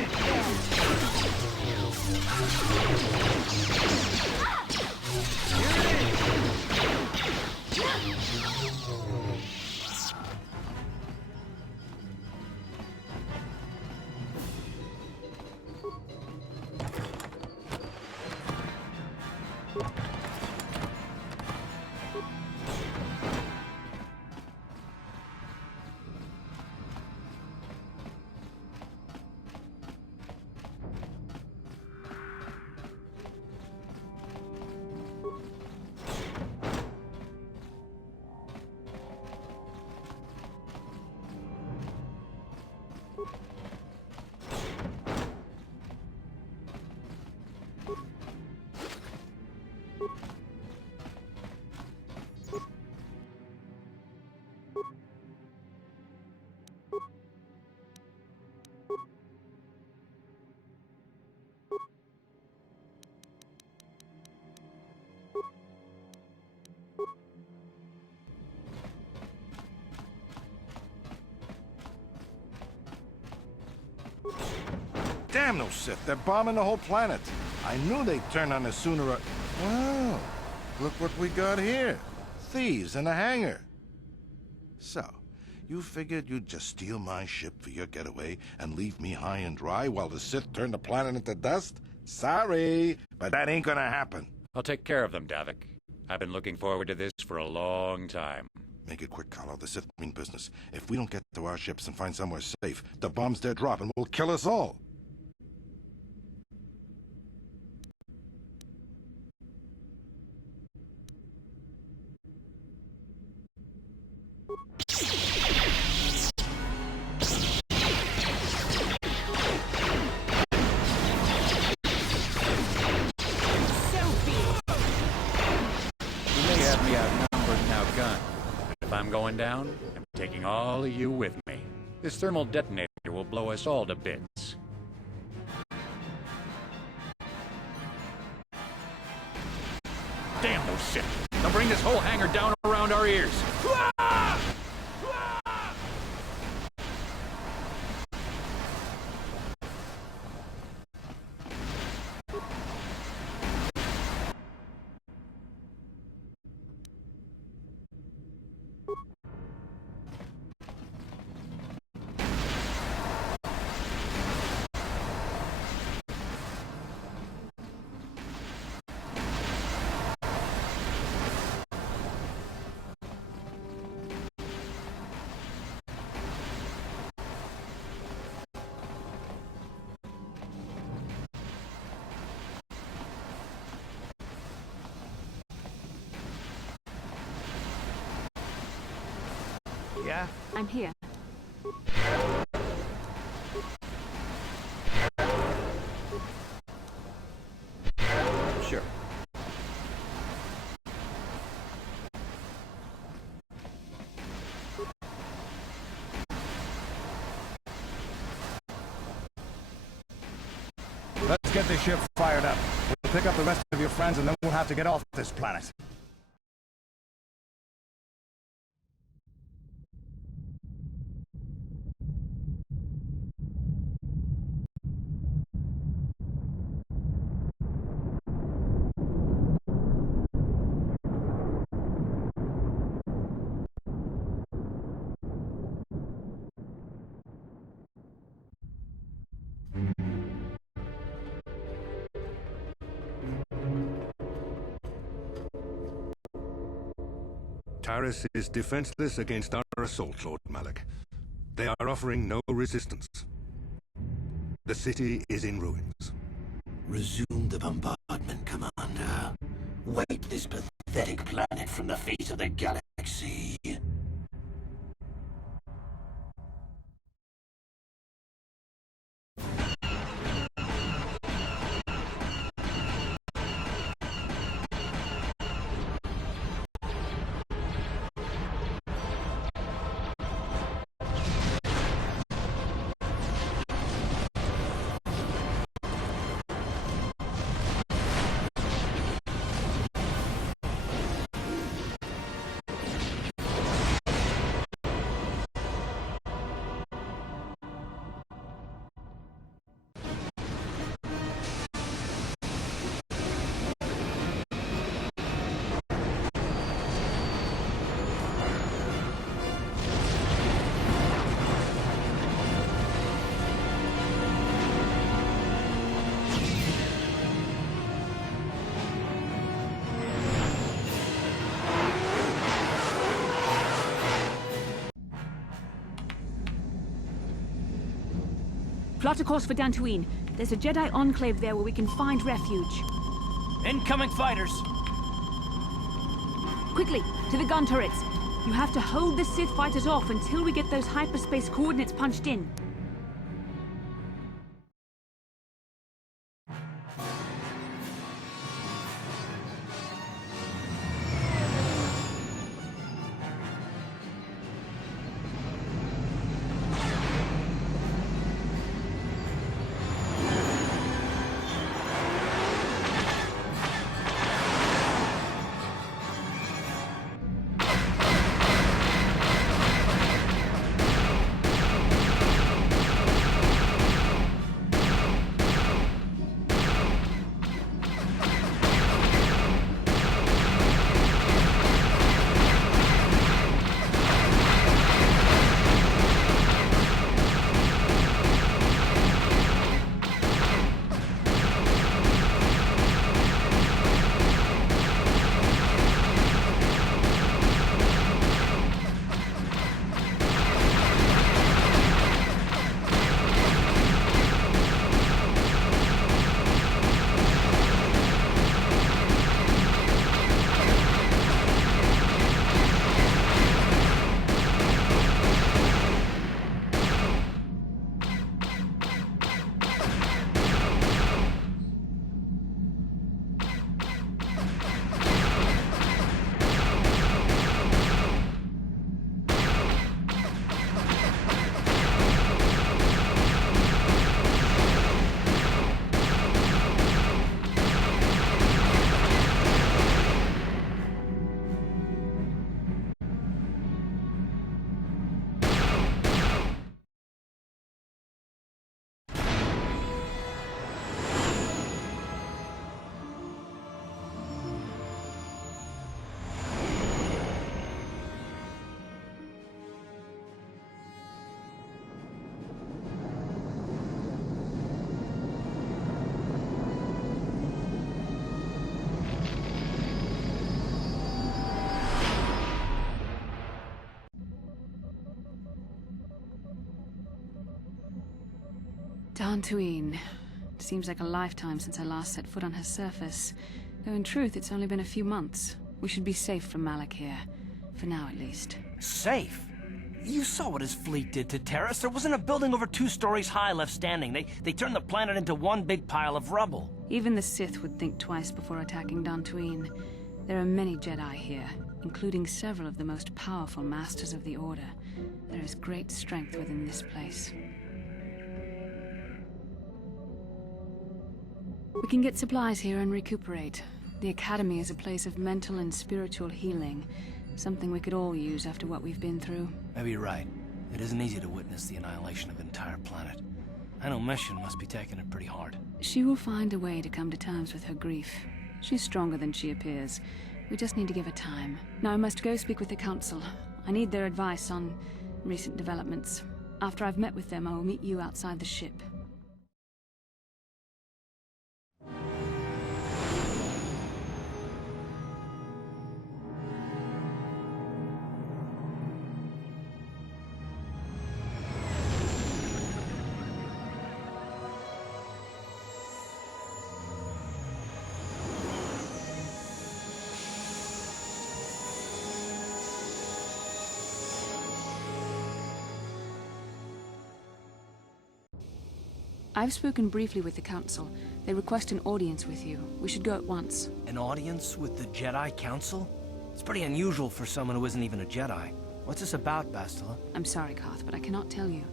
Damn those Sith. They're bombing the whole planet. I knew they'd turn on us sooner or... Well, look what we got here. Thieves in a hangar. So, you figured you'd just steal my ship for your getaway and leave me high and dry while the Sith turn the planet into dust? Sorry, but that ain't gonna happen. I'll take care of them, Davik. I've been looking forward to this for a long time. Make it quick, Carlo. The Sith mean business. If we don't get to our ships and find somewhere safe, the bombs they're dropping will kill us all. If I'm going down, I'm taking all of you with me. This thermal detonator will blow us all to bits. Damn those Sith! They'll bring this whole hangar down around our ears. Yeah? I'm here. Sure. Let's get this ship fired up. We'll pick up the rest of your friends and then we'll have to get off this planet. Taris is defenseless against our assault, Lord Malak. They are offering no resistance. The city is in ruins. Resume the bombardment, Commander. Wipe this pathetic planet from the face of the galaxy. Plot a course for Dantooine. There's a Jedi enclave there where we can find refuge. Incoming fighters! Quickly, to the gun turrets. You have to hold the Sith fighters off until we get those hyperspace coordinates punched in. Dantooine. Seems like a lifetime since I last set foot on her surface. Though in truth, it's only been a few months. We should be safe from Malak here. For now, at least. Safe? You saw what his fleet did to Terrace. There wasn't a building over 2 stories high left standing. They turned the planet into one big pile of rubble. Even the Sith would think twice before attacking Dantooine. There are many Jedi here, including several of the most powerful Masters of the Order. There is great strength within this place. We can get supplies here and recuperate. The Academy is a place of mental and spiritual healing. Something we could all use after what we've been through. Maybe you're right. It isn't easy to witness the annihilation of an entire planet. I know Mission must be taking it pretty hard. She will find a way to come to terms with her grief. She's stronger than she appears. We just need to give her time. Now I must go speak with the Council. I need their advice on recent developments. After I've met with them, I will meet you outside the ship. I've spoken briefly with the Council. They request an audience with you. We should go at once. An audience with the Jedi Council? It's pretty unusual for someone who isn't even a Jedi. What's this about, Bastila? I'm sorry, Carth, but I cannot tell you.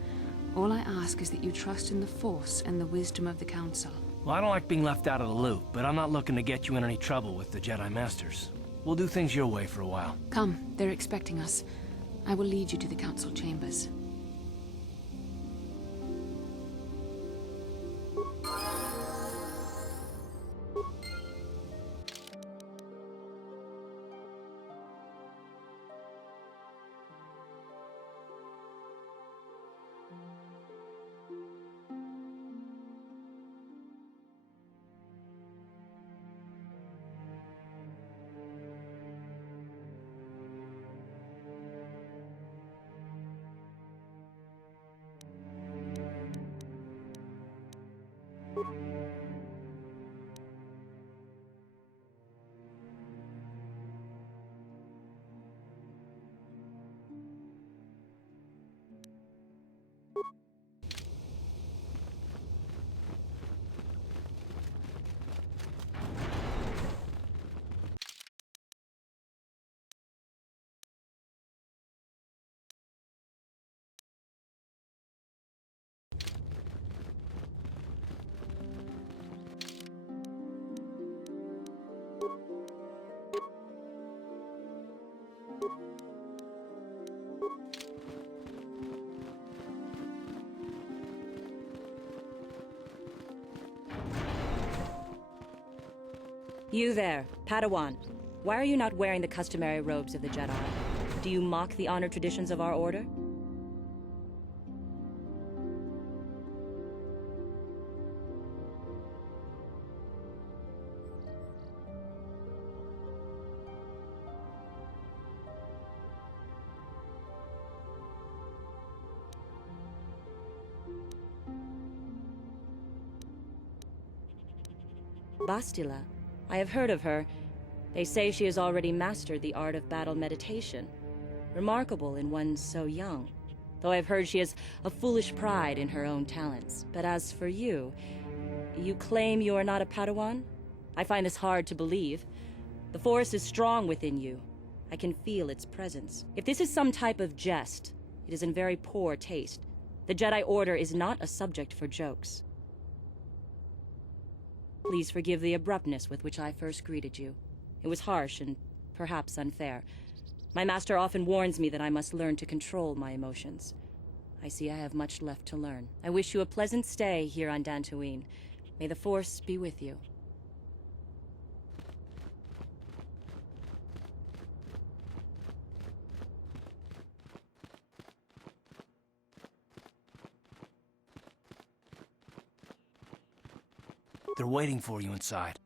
All I ask is that you trust in the Force and the wisdom of the Council. Well, I don't like being left out of the loop, but I'm not looking to get you in any trouble with the Jedi Masters. We'll do things your way for a while. Come, they're expecting us. I will lead you to the Council chambers. You there, Padawan. Why are you not wearing the customary robes of the Jedi? Do you mock the honor traditions of our order? Bastila. I have heard of her. They say she has already mastered the art of battle meditation. Remarkable in one so young. Though I've heard she has a foolish pride in her own talents. But as for you, you claim you are not a Padawan? I find this hard to believe. The Force is strong within you. I can feel its presence. If this is some type of jest, it is in very poor taste. The Jedi Order is not a subject for jokes. Please forgive the abruptness with which I first greeted you. It was harsh and perhaps unfair. My master often warns me that I must learn to control my emotions. I see I have much left to learn. I wish you a pleasant stay here on Dantooine. May the Force be with you. They're waiting for you inside.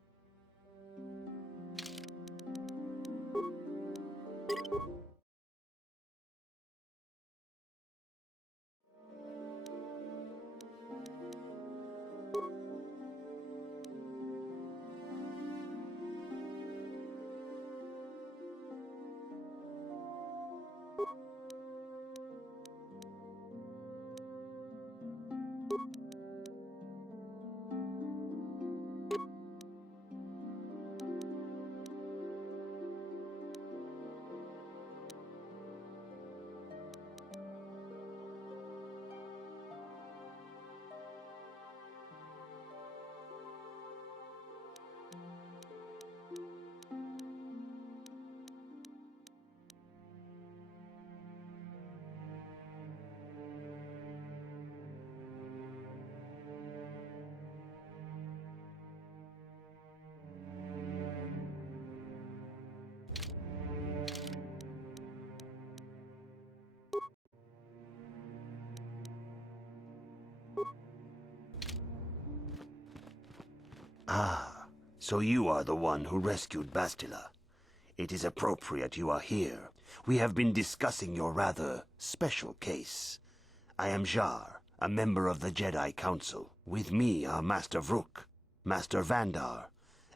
Ah, so you are the one who rescued Bastila. It is appropriate you are here. We have been discussing your rather special case. I am Jar, a member of the Jedi Council. With me are Master Vrook, Master Vandar,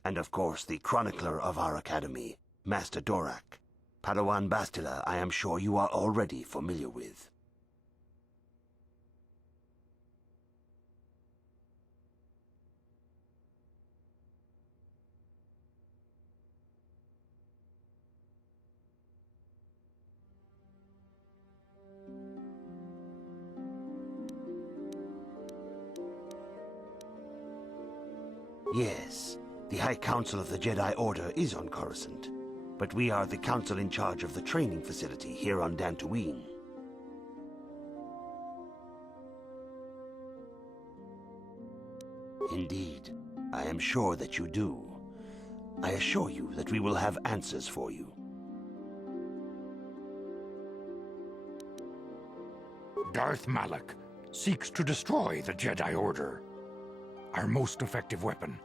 and of course the chronicler of our academy, Master Dorak. Padawan Bastila, I am sure you are already familiar with. Yes, the High Council of the Jedi Order is on Coruscant, but we are the council in charge of the training facility here on Dantooine. Indeed, I am sure that you do. I assure you that we will have answers for you. Darth Malak seeks to destroy the Jedi Order. Our most effective weapon,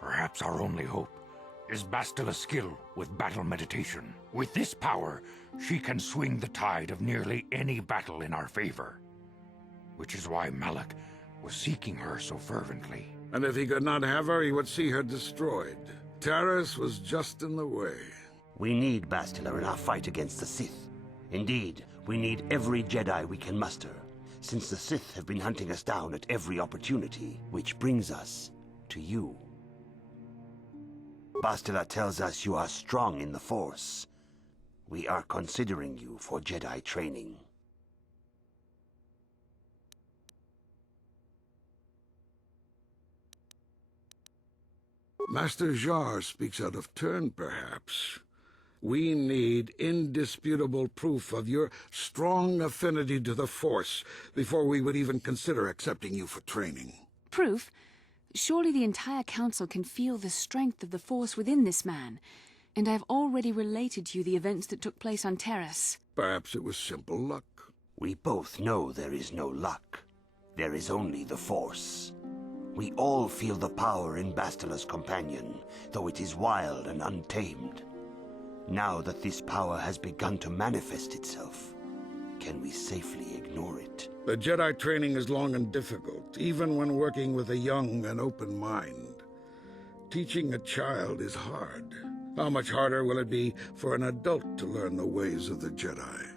perhaps our only hope, is Bastila's skill with battle meditation. With this power, she can swing the tide of nearly any battle in our favor. Which is why Malak was seeking her so fervently. And if he could not have her, he would see her destroyed. Taris was just in the way. We need Bastila in our fight against the Sith. Indeed, we need every Jedi we can muster, since the Sith have been hunting us down at every opportunity, which brings us to you. Bastila tells us you are strong in the Force. We are considering you for Jedi training. Master Jar speaks out of turn, perhaps. We need indisputable proof of your strong affinity to the Force before we would even consider accepting you for training. Proof? Surely the entire council can feel the strength of the Force within this man, and I have already related to you the events that took place on Taris. Perhaps it was simple luck. We both know there is no luck. There is only the Force. We all feel the power in Bastila's companion, though it is wild and untamed. Now that this power has begun to manifest itself, can we safely ignore it? The Jedi training is long and difficult, even when working with a young and open mind. Teaching a child is hard. How much harder will it be for an adult to learn the ways of the Jedi?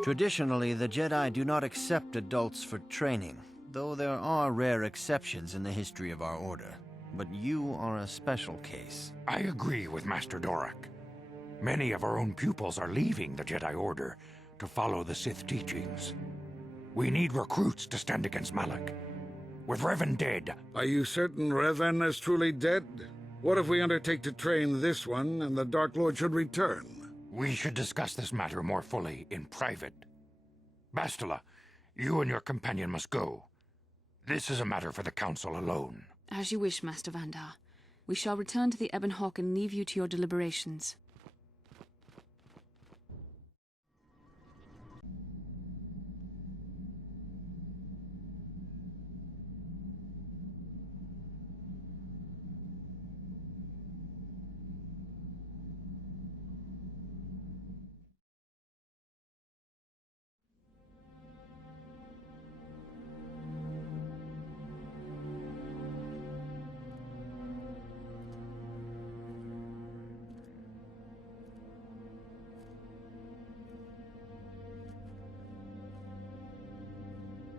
Traditionally, the Jedi do not accept adults for training, though there are rare exceptions in the history of our order. But you are a special case. I agree with Master Dorak. Many of our own pupils are leaving the Jedi Order to follow the Sith teachings. We need recruits to stand against Malak. With Revan dead... Are you certain Revan is truly dead? What if we undertake to train this one and the Dark Lord should return? We should discuss this matter more fully in private. Bastila, you and your companion must go. This is a matter for the Council alone. As you wish, Master Vandar. We shall return to the Ebon Hawk and leave you to your deliberations.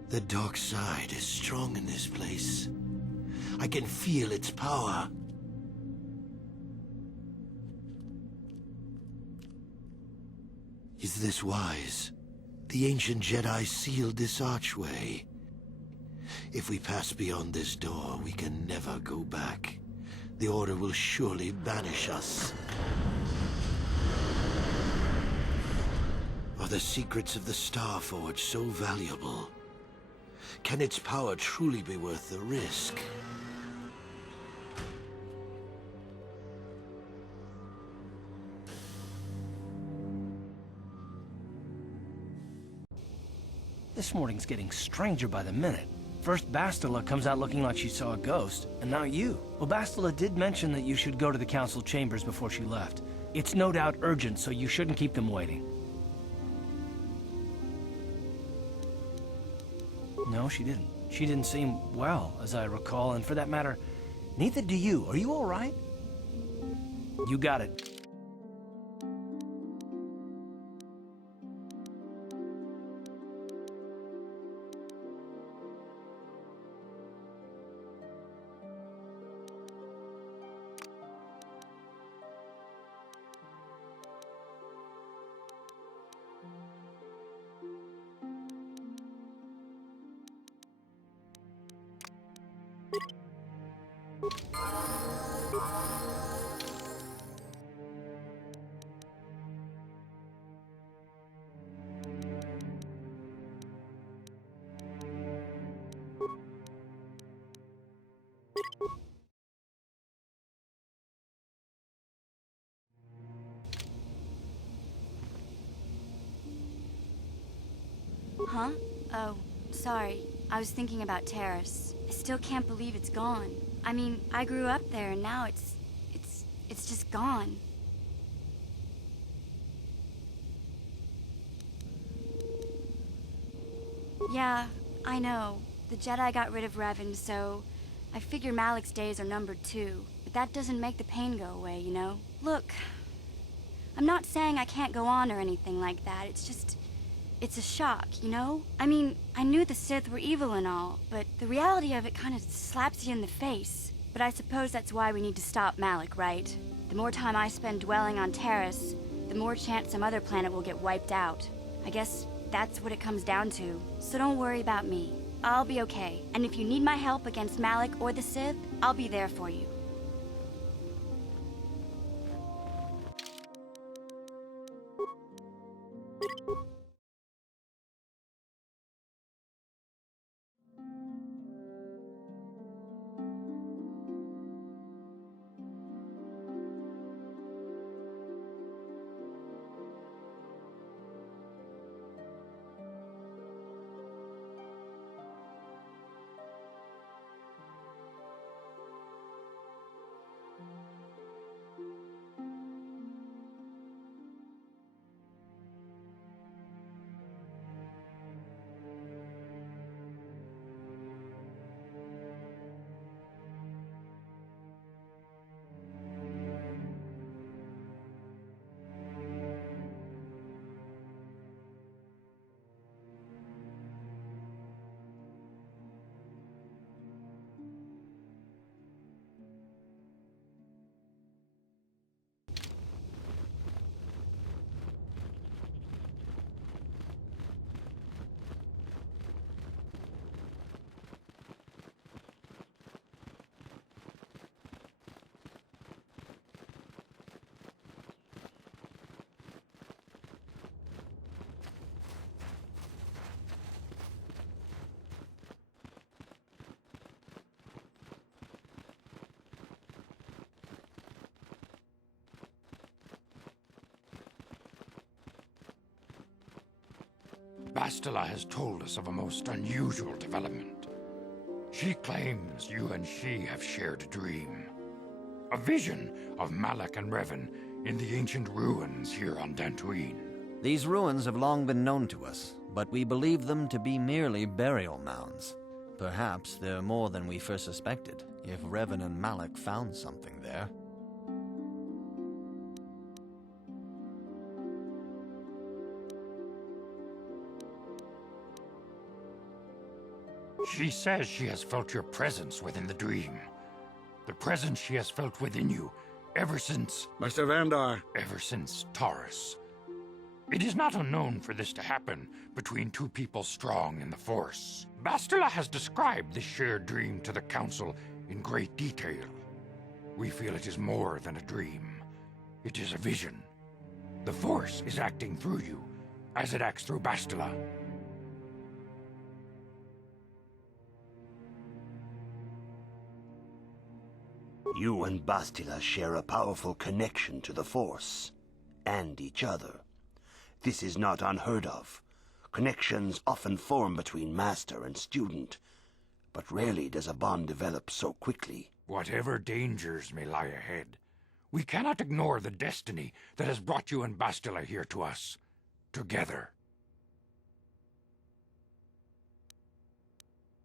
The dark side is strong in this place. I can feel its power. Is this wise? The ancient Jedi sealed this archway. If we pass beyond this door, we can never go back. The Order will surely banish us. Are the secrets of the Star Forge so valuable? Can its power truly be worth the risk? This morning's getting stranger by the minute. First Bastila comes out looking like she saw a ghost, and now you. Well, Bastila did mention that you should go to the council chambers before she left. It's no doubt urgent, so you shouldn't keep them waiting. No, she didn't. She didn't seem well, as I recall, and for that matter, neither do you. Are you all right? You got it. Huh? Oh, sorry. I was thinking about Terrace. I still can't believe it's gone. I mean, I grew up there and now it's just gone. Yeah, I know. The Jedi got rid of Revan, so I figure Malik's days are numbered too. But that doesn't make the pain go away, you know? Look, I'm not saying I can't go on or anything like that. It's just, it's a shock, you know? I mean, I knew the Sith were evil and all, but the reality of it kind of slaps you in the face. But I suppose that's why we need to stop Malik, right? The more time I spend dwelling on Terrace, the more chance some other planet will get wiped out. I guess that's what it comes down to. So don't worry about me. I'll be okay. And if you need my help against Malik or the Sith, I'll be there for you. Bastila has told us of a most unusual development. She claims you and she have shared a dream. A vision of Malak and Revan in the ancient ruins here on Dantooine. These ruins have long been known to us, but we believe them to be merely burial mounds. Perhaps they're more than we first suspected, if Revan and Malak found something there. She says she has felt your presence within the dream. The presence she has felt within you ever since... Master Vandar. Ever since Taurus. It is not unknown for this to happen between two people strong in the Force. Bastila has described this shared dream to the Council in great detail. We feel it is more than a dream. It is a vision. The Force is acting through you, as it acts through Bastila. You and Bastila share a powerful connection to the Force, and each other. This is not unheard of. Connections often form between master and student, but rarely does a bond develop so quickly. Whatever dangers may lie ahead, we cannot ignore the destiny that has brought you and Bastila here to us, together.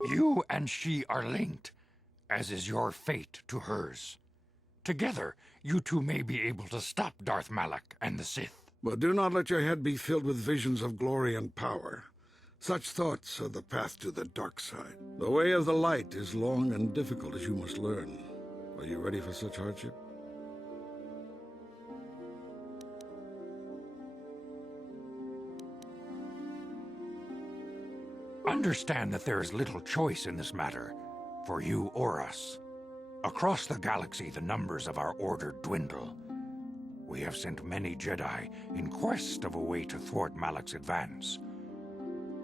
You and she are linked, as is your fate to hers. Together, you two may be able to stop Darth Malak and the Sith. But do not let your head be filled with visions of glory and power. Such thoughts are the path to the dark side. The way of the light is long and difficult, as you must learn. Are you ready for such hardship? Understand that there is little choice in this matter, for you or us. Across the galaxy, the numbers of our order dwindle. We have sent many Jedi in quest of a way to thwart Malak's advance.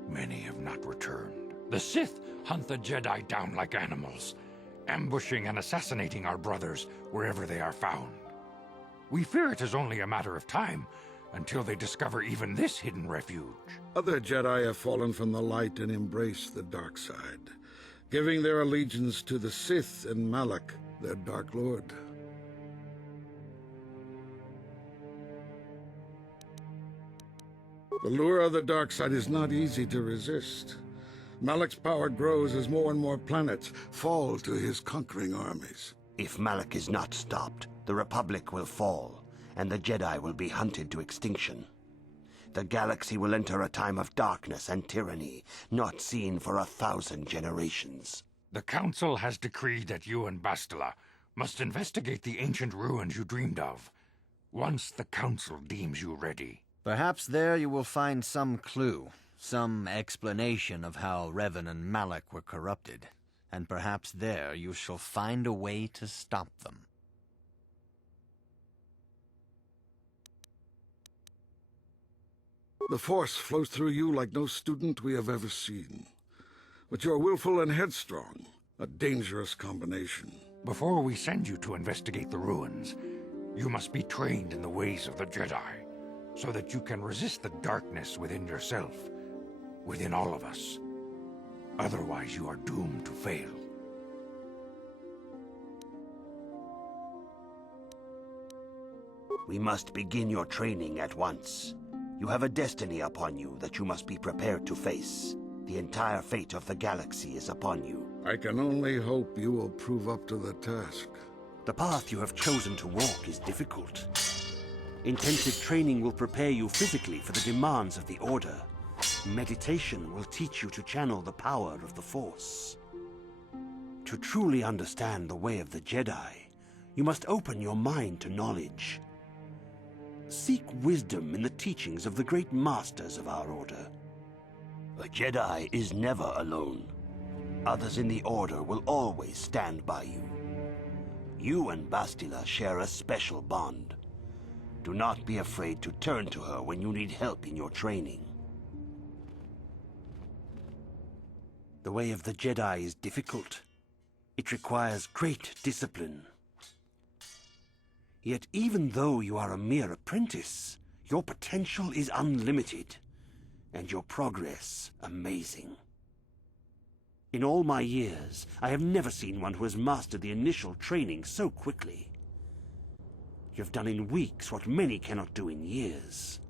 Many have not returned. The Sith hunt the Jedi down like animals, ambushing and assassinating our brothers wherever they are found. We fear it is only a matter of time until they discover even this hidden refuge. Other Jedi have fallen from the light and embraced the dark side, giving their allegiance to the Sith and Malak, their Dark Lord. The lure of the dark side is not easy to resist. Malak's power grows as more and more planets fall to his conquering armies. If Malak is not stopped, the Republic will fall, and the Jedi will be hunted to extinction. The galaxy will enter a time of darkness and tyranny, not seen for 1,000 generations. The Council has decreed that you and Bastila must investigate the ancient ruins you dreamed of, once the Council deems you ready. Perhaps there you will find some clue, some explanation of how Revan and Malak were corrupted, and perhaps there you shall find a way to stop them. The Force flows through you like no student we have ever seen. But you are willful and headstrong, a dangerous combination. Before we send you to investigate the ruins, you must be trained in the ways of the Jedi, so that you can resist the darkness within yourself, within all of us. Otherwise, you are doomed to fail. We must begin your training at once. You have a destiny upon you that you must be prepared to face. The entire fate of the galaxy is upon you. I can only hope you will prove up to the task. The path you have chosen to walk is difficult. Intensive training will prepare you physically for the demands of the Order. Meditation will teach you to channel the power of the Force. To truly understand the way of the Jedi, you must open your mind to knowledge. Seek wisdom in the teachings of the great masters of our Order. A Jedi is never alone. Others in the Order will always stand by you. You and Bastila share a special bond. Do not be afraid to turn to her when you need help in your training. The way of the Jedi is difficult. It requires great discipline. Yet even though you are a mere apprentice, your potential is unlimited, and your progress amazing. In all my years, I have never seen one who has mastered the initial training so quickly. You've done in weeks what many cannot do in years.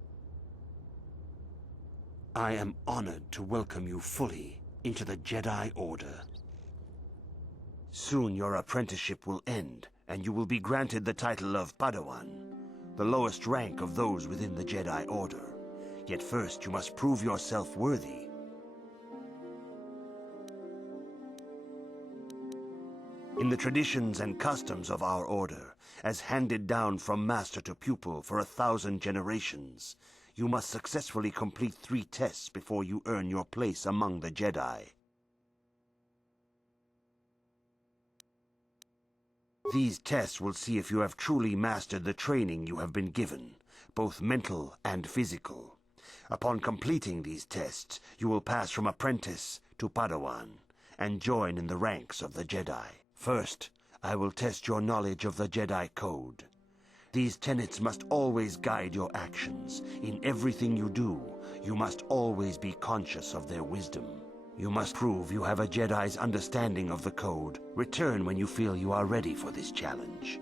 I am honored to welcome you fully into the Jedi Order. Soon your apprenticeship will end, and you will be granted the title of Padawan, the lowest rank of those within the Jedi Order. Yet first you must prove yourself worthy. In the traditions and customs of our Order, as handed down from master to pupil for 1,000 generations, you must successfully complete 3 tests before you earn your place among the Jedi. These tests will see if you have truly mastered the training you have been given, both mental and physical. Upon completing these tests, you will pass from apprentice to Padawan, and join in the ranks of the Jedi. First, I will test your knowledge of the Jedi Code. These tenets must always guide your actions. In everything you do, You must always be conscious of their wisdom. You must prove you have a Jedi's understanding of the code. Return when you feel you are ready for this challenge.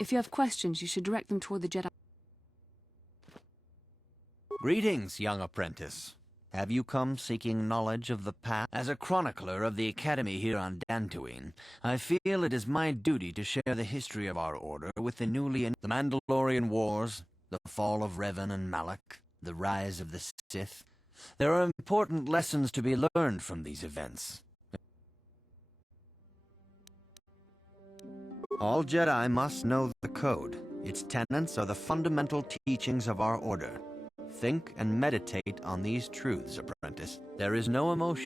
If you have questions, you should direct them toward the Jedi. Greetings, young apprentice. Have you come seeking knowledge of the past? As a chronicler of the Academy here on Dantooine, I feel it is my duty to share the history of our order with the the Mandalorian Wars, the fall of Revan and Malak, the rise of the Sith. There are important lessons to be learned from these events. All Jedi must know the code. Its tenets are the fundamental teachings of our order. Think and meditate on these truths, apprentice. There is no emotion.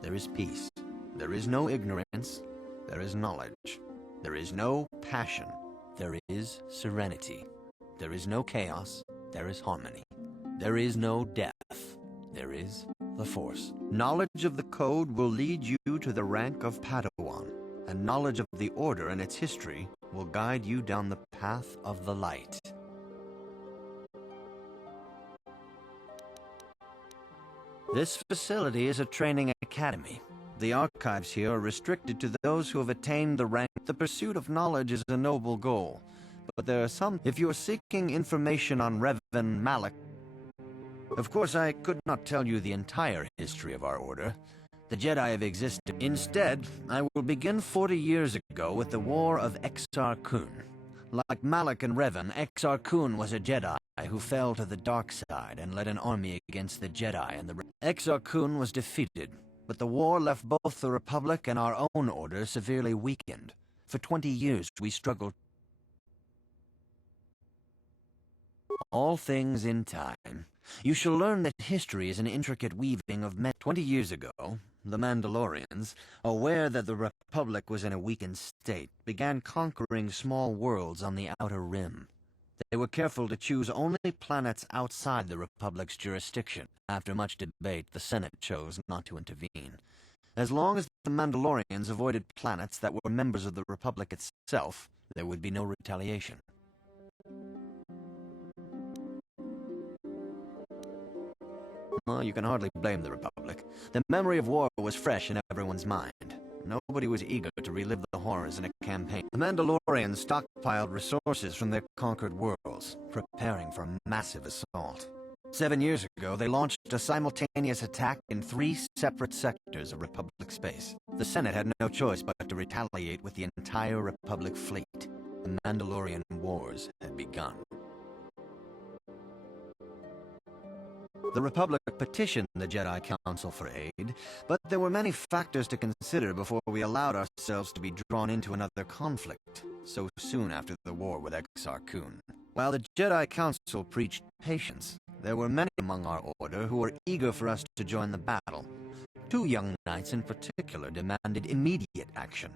There is peace. There is no ignorance. There is knowledge. There is no passion. There is serenity. There is no chaos. There is harmony. There is no death. There is the Force. Knowledge of the code will lead you to the rank of Padawan, and knowledge of the Order and its history will guide you down the path of the light. This facility is a training academy. The archives here are restricted to those who have attained the rank. The pursuit of knowledge is a noble goal, but there are some. If you are seeking information on Revan Malak, of course I could not tell you the entire history of our order. The Jedi have existed. Instead, I will begin 40 years ago with the War of Exar Kun. Like Malak and Revan, Exar Kun was a Jedi who fell to the dark side and led an army against the Jedi and the Exar Kun was defeated, but the war left both the Republic and our own order severely weakened. For 20 years we struggled. All things in time. You shall learn that history is an intricate weaving of men. 20 years ago, the Mandalorians, aware that the Republic was in a weakened state, began conquering small worlds on the Outer Rim. They were careful to choose only planets outside the Republic's jurisdiction. After much debate, the Senate chose not to intervene. As long as the Mandalorians avoided planets that were members of the Republic itself, there would be no retaliation. Well, you can hardly blame the Republic. The memory of war was fresh in everyone's mind. Nobody was eager to relive the horrors in a campaign. The Mandalorians stockpiled resources from their conquered worlds, preparing for a massive assault. 7 years ago, they launched a simultaneous attack in 3 separate sectors of Republic space. The Senate had no choice but to retaliate with the entire Republic fleet. The Mandalorian Wars had begun. The Republic petitioned the Jedi Council for aid, but there were many factors to consider before we allowed ourselves to be drawn into another conflict, so soon after the war with Exar Kun. While the Jedi Council preached patience, there were many among our order who were eager for us to join the battle. 2 young knights in particular demanded immediate action.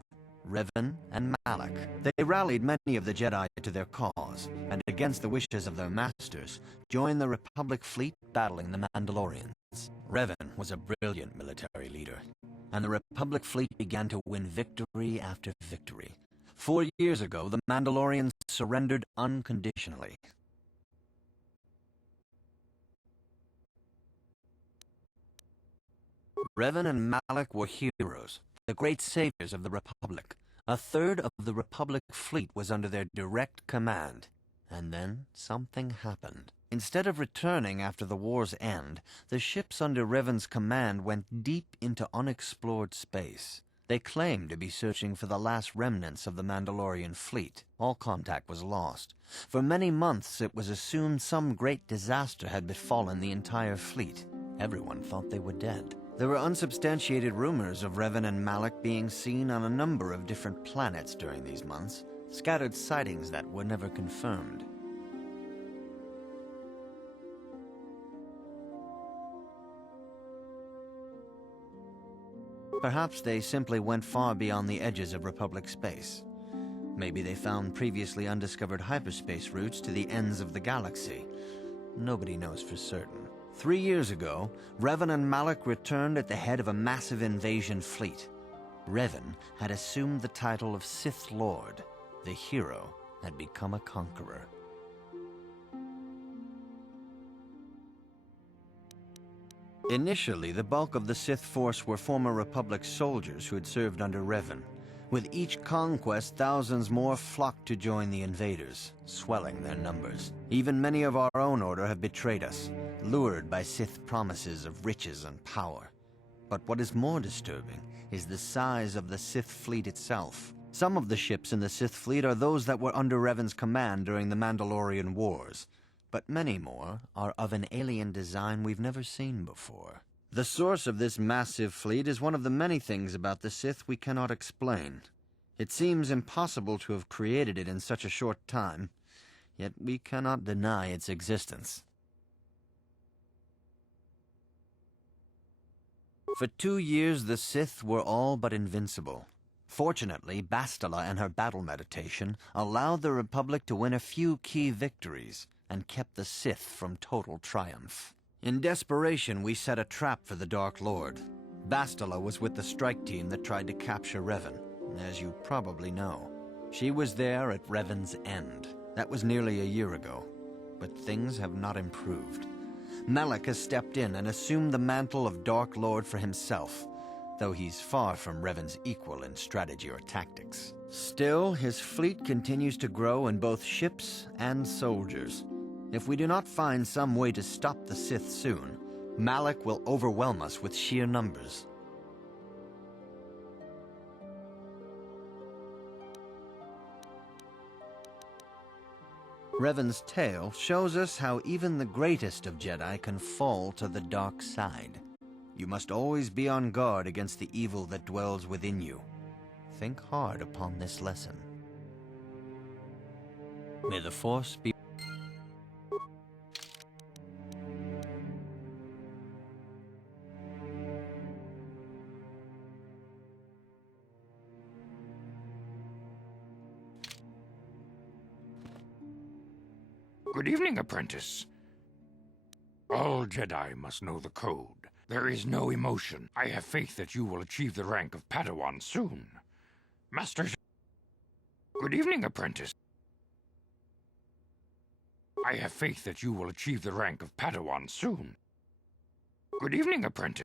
Revan and Malak. They rallied many of the Jedi to their cause, and against the wishes of their masters, joined the Republic fleet battling the Mandalorians. Revan was a brilliant military leader, and the Republic fleet began to win victory after victory. 4 years ago, the Mandalorians surrendered unconditionally. Revan and Malak were heroes, the great saviors of the Republic. A third of the Republic fleet was under their direct command. And then something happened. Instead of returning after the war's end, the ships under Revan's command went deep into unexplored space. They claimed to be searching for the last remnants of the Mandalorian fleet. All contact was lost. For many months it was assumed some great disaster had befallen the entire fleet. Everyone thought they were dead. There were unsubstantiated rumors of Revan and Malak being seen on a number of different planets during these months, scattered sightings that were never confirmed. Perhaps they simply went far beyond the edges of Republic space. Maybe they found previously undiscovered hyperspace routes to the ends of the galaxy. Nobody knows for certain. 3 years ago, Revan and Malak returned at the head of a massive invasion fleet. Revan had assumed the title of Sith Lord. The hero had become a conqueror. Initially, the bulk of the Sith force were former Republic soldiers who had served under Revan. With each conquest, thousands more flocked to join the invaders, swelling their numbers. Even many of our own order have betrayed us, lured by Sith promises of riches and power. But what is more disturbing is the size of the Sith fleet itself. Some of the ships in the Sith fleet are those that were under Revan's command during the Mandalorian Wars, but many more are of an alien design we've never seen before. The source of this massive fleet is one of the many things about the Sith we cannot explain. It seems impossible to have created it in such a short time, yet we cannot deny its existence. For 2 years, the Sith were all but invincible. Fortunately, Bastila and her battle meditation allowed the Republic to win a few key victories and kept the Sith from total triumph. In desperation, we set a trap for the Dark Lord. Bastila was with the strike team that tried to capture Revan, as you probably know. She was there at Revan's end. That was nearly a year ago, but things have not improved. Malak has stepped in and assumed the mantle of Dark Lord for himself, though he's far from Revan's equal in strategy or tactics. Still, his fleet continues to grow in both ships and soldiers. If we do not find some way to stop the Sith soon, Malak will overwhelm us with sheer numbers. Revan's tale shows us how even the greatest of Jedi can fall to the dark side. You must always be on guard against the evil that dwells within you. Think hard upon this lesson. May the Force be... Good evening, apprentice. All Jedi must know the code. There is no emotion. I have faith that you will achieve the rank of Padawan soon. Master... Good evening, apprentice. I have faith that you will achieve the rank of Padawan soon. Good evening, apprentice.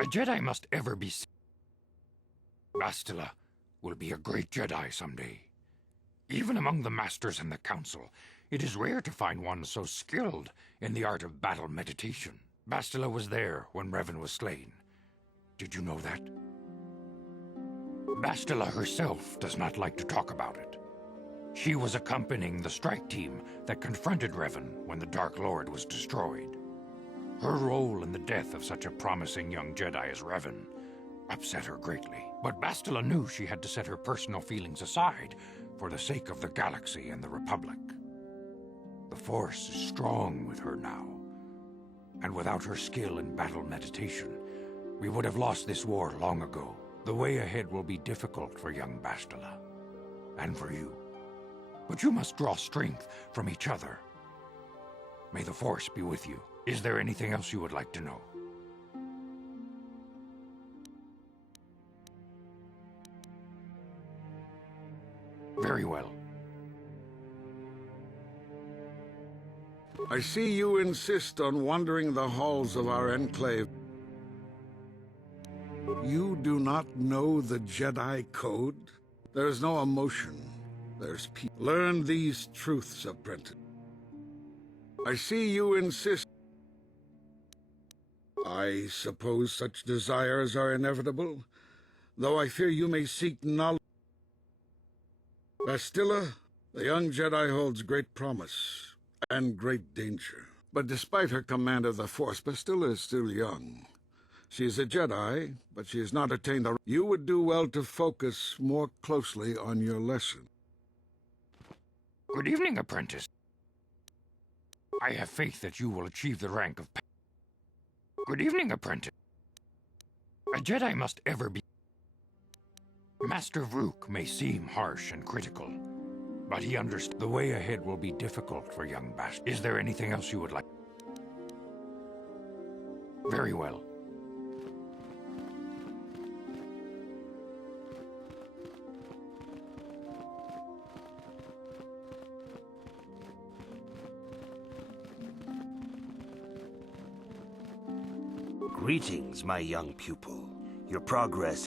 A Jedi must ever be... Bastila will be a great Jedi someday. Even among the Masters and the Council, it is rare to find one so skilled in the art of battle meditation. Bastila was there when Revan was slain. Did you know that? Bastila herself does not like to talk about it. She was accompanying the strike team that confronted Revan when the Dark Lord was destroyed. Her role in the death of such a promising young Jedi as Revan upset her greatly. But Bastila knew she had to set her personal feelings aside for the sake of the galaxy and the Republic. The Force is strong with her now, and without her skill in battle meditation, we would have lost this war long ago. The way ahead will be difficult for young Bastila, and for you. But you must draw strength from each other. May the Force be with you. Is there anything else you would like to know? Very well. I see you insist on wandering the halls of our enclave. You do not know the Jedi Code? There's no emotion. There's peace. Learn these truths, apprentice. I see you insist. I suppose such desires are inevitable, though I fear you may seek knowledge. Bastila, the young Jedi holds great promise and great danger. But despite her command of the Force, Bastila is still young. She is a Jedi, but she has not attained a... You would do well to focus more closely on your lesson. Good evening, apprentice. I have faith that you will achieve the rank of... Good evening, apprentice. A Jedi must ever be... Master Vrook may seem harsh and critical, but he understands the way ahead will be difficult for young Bast. Is there anything else you would like? Very well. Greetings, my young pupil. Your progress...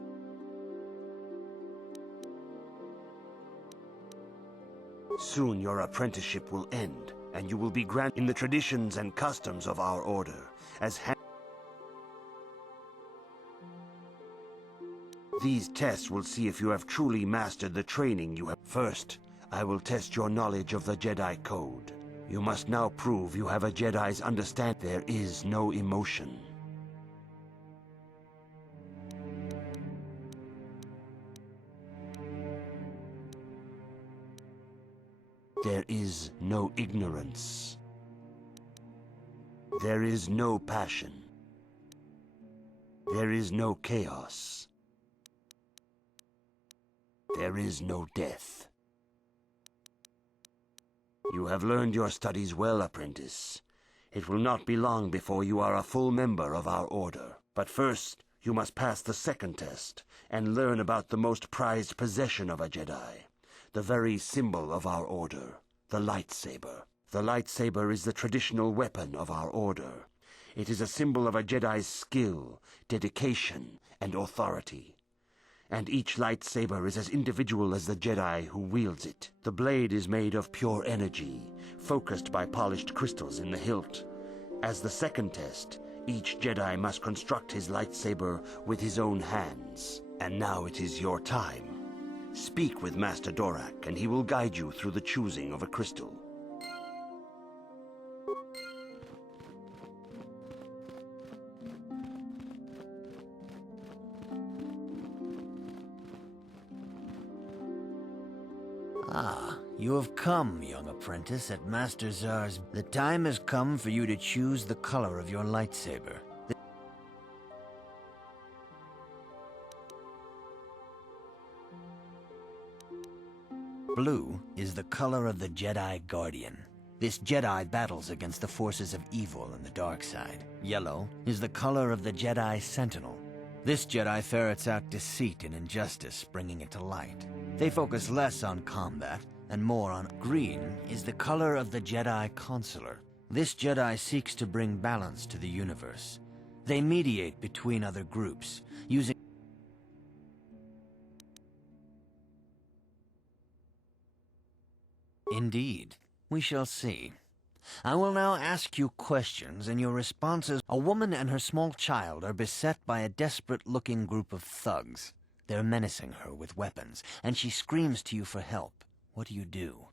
Soon your apprenticeship will end, and you will be granted in the traditions and customs of our order, as These tests will see if you have truly mastered the training you have. First, I will test your knowledge of the Jedi Code. You must now prove you have a Jedi's understanding. There is no emotion. There is no ignorance. There is no passion. There is no chaos. There is no death. You have learned your studies well, apprentice. It will not be long before you are a full member of our order. But first, you must pass the second test and learn about the most prized possession of a Jedi. The very symbol of our order, the lightsaber. The lightsaber is the traditional weapon of our order. It is a symbol of a Jedi's skill, dedication, and authority. And each lightsaber is as individual as the Jedi who wields it. The blade is made of pure energy, focused by polished crystals in the hilt. As the second test, each Jedi must construct his lightsaber with his own hands. And now it is your time. Speak with Master Dorak, and he will guide you through the choosing of a crystal. Ah, you have come, young apprentice, at Master Zar's. The time has come for you to choose the color of your lightsaber. Blue is the color of the Jedi Guardian. This Jedi battles against the forces of evil and the dark side. Yellow is the color of the Jedi Sentinel. This Jedi ferrets out deceit and injustice, bringing it to light. They focus less on combat and more on... Green is the color of the Jedi Consular. This Jedi seeks to bring balance to the universe. They mediate between other groups, using... Indeed. We shall see. I will now ask you questions, and your responses... A woman and her small child are beset by a desperate-looking group of thugs. They're menacing her with weapons, and she screams to you for help. What do you do?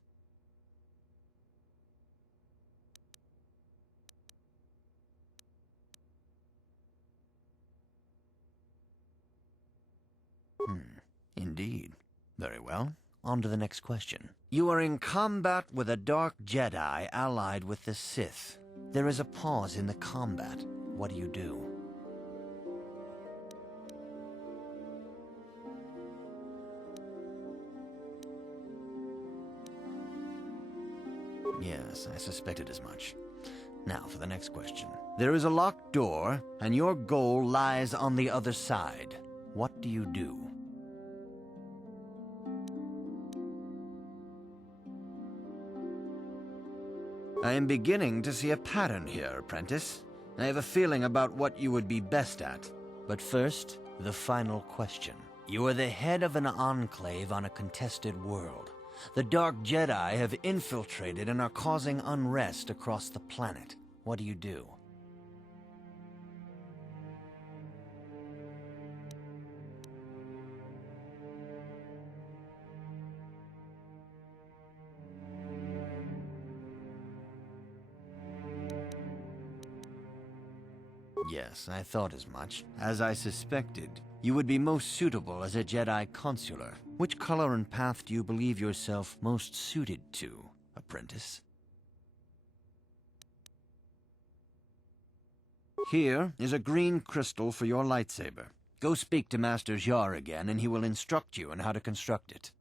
Indeed. Very well. On to the next question. You are in combat with a dark Jedi allied with the Sith. There is a pause in the combat. What do you do? Yes, I suspected as much. Now for the next question. There is a locked door, and your goal lies on the other side. What do you do? I am beginning to see a pattern here, apprentice. I have a feeling about what you would be best at. But first, The final question. You are the head of an enclave on a contested world. The Dark Jedi have infiltrated and are causing unrest across the planet. What do you do? Yes, I thought as much. As I suspected, you would be most suitable as a Jedi Consular. Which color and path do you believe yourself most suited to, apprentice? Here is a green crystal for your lightsaber. Go speak to Master Jar again, and he will instruct you on how to construct it.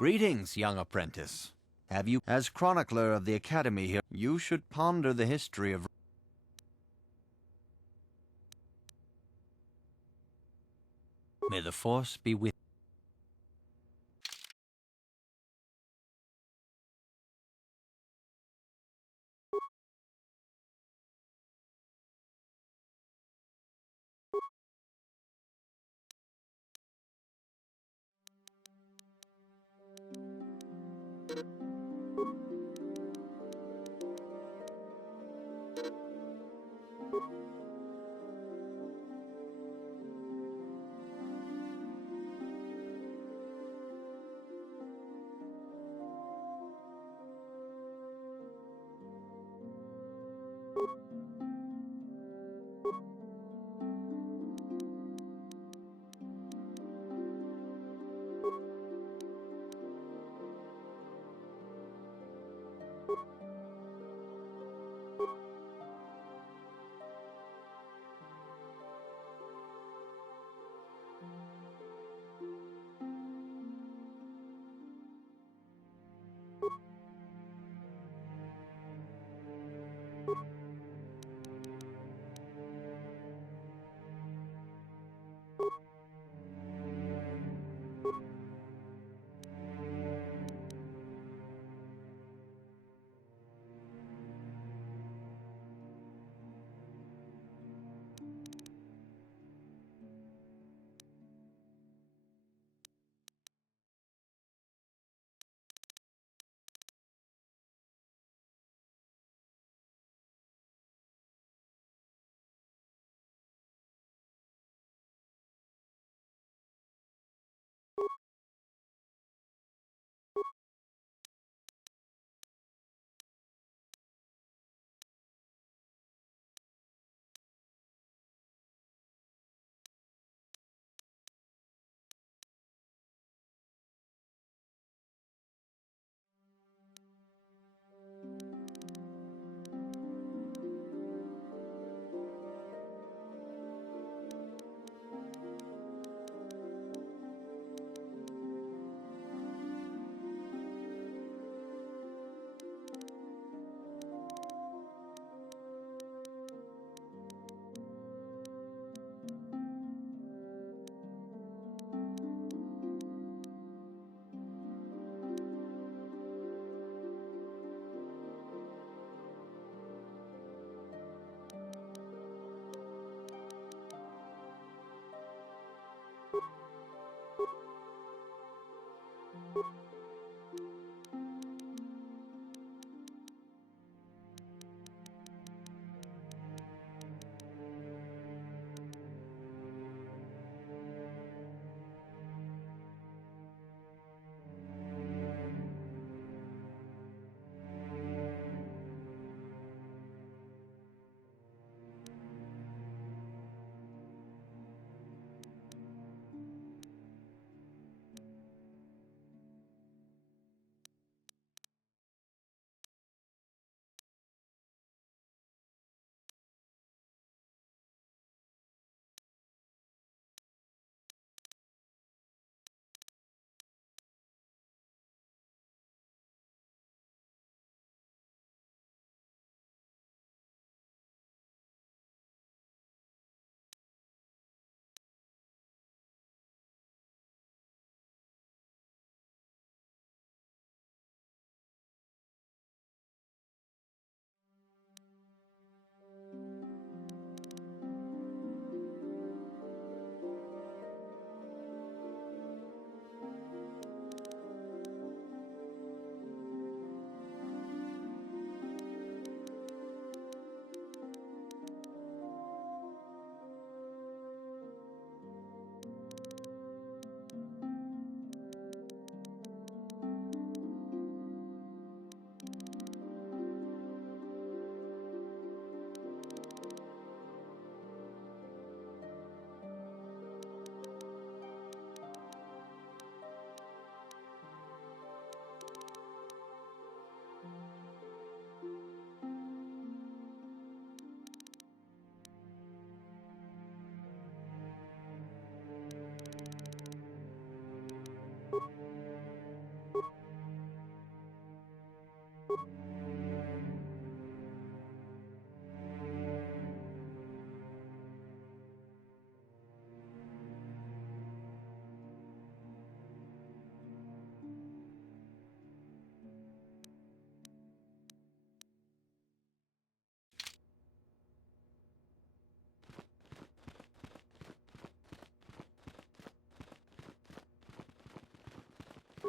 Greetings, young apprentice. Have you, as chronicler of the Academy here, you should ponder the history of... May the Force be with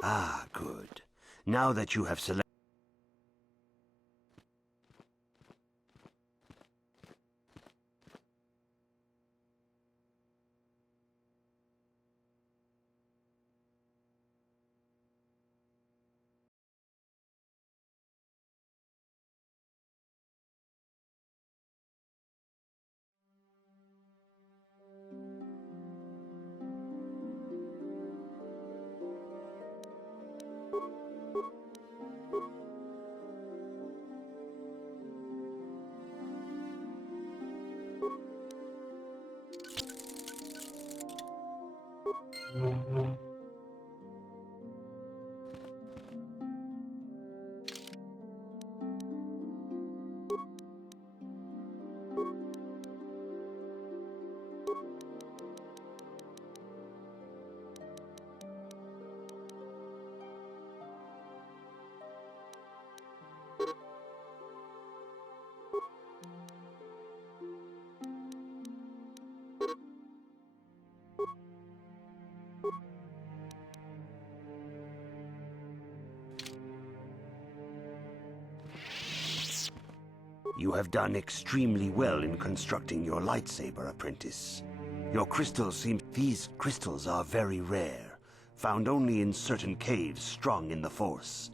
Ah, good. Now that you have selected... You have done extremely well in constructing your lightsaber, apprentice. Your crystals seem... These crystals are very rare, found only in certain caves strong in the Force.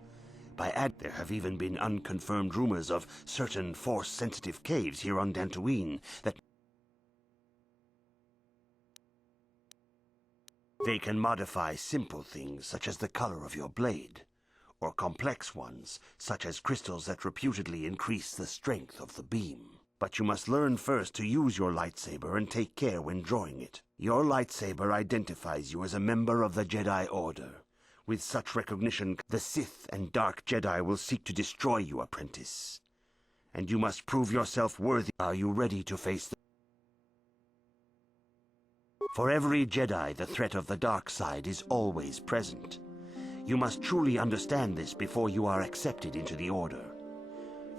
There have even been unconfirmed rumors of certain Force-sensitive caves here on Dantooine that... They can modify simple things such as the color of your blade, or complex ones, such as crystals that reputedly increase the strength of the beam. But you must learn first to use your lightsaber and take care when drawing it. Your lightsaber identifies you as a member of the Jedi Order. With such recognition, the Sith and Dark Jedi will seek to destroy you, apprentice. And you must prove yourself worthy. Are you ready to face the... For every Jedi, the threat of the dark side is always present. You must truly understand this before you are accepted into the Order.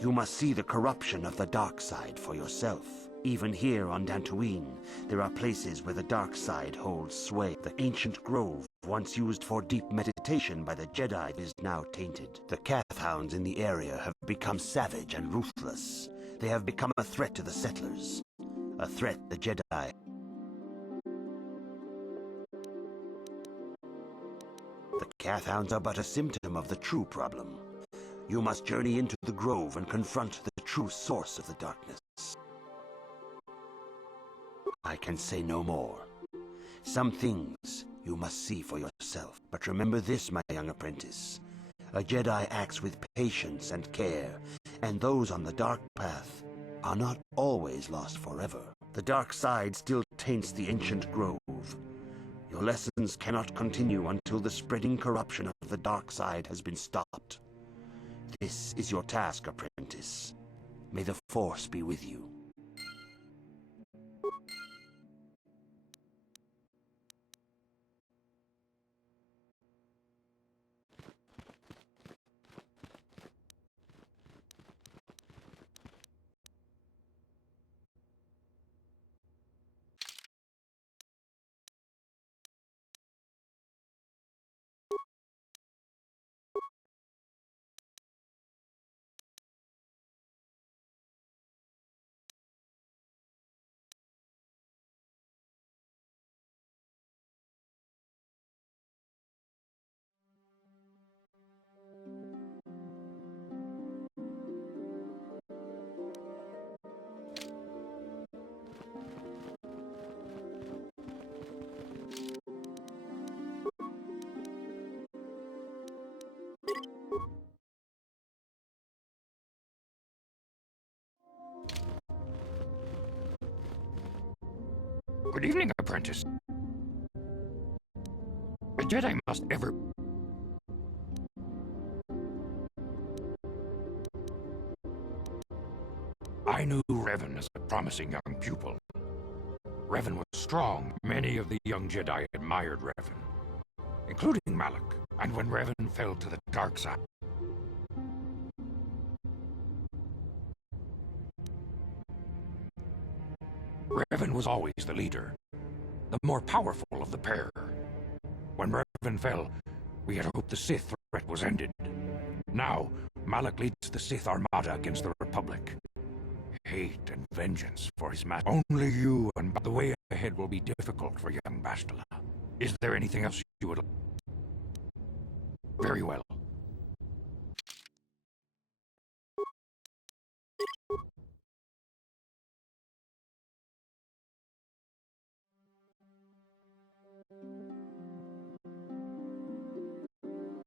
You must see the corruption of the dark side for yourself. Even here on Dantooine, there are places where the dark side holds sway. The ancient grove, once used for deep meditation by the Jedi, is now tainted. The Kath hounds in the area have become savage and ruthless. They have become a threat to the settlers. A threat the Jedi... The Kath hounds are but a symptom of the true problem. You must journey into the grove and confront the true source of the darkness. I can say no more. Some things you must see for yourself. But remember this, my young apprentice. A Jedi acts with patience and care, and those on the dark path are not always lost forever. The dark side still taints the ancient grove. Your lessons cannot continue until the spreading corruption of the dark side has been stopped. This is your task, apprentice. May the Force be with you. Good evening, apprentice. A Jedi must ever... I knew Revan as a promising young pupil. Revan was strong. Many of the young Jedi admired Revan, including Malak. And when Revan fell to the dark side, Revan was always the leader, the more powerful of the pair. When Revan fell, We had hoped the Sith threat was ended. Now, Malak leads the Sith Armada against the Republic. Hate and vengeance for his master. Only you and the way ahead will be difficult for young Bastila. Is there anything else you would like? Very well.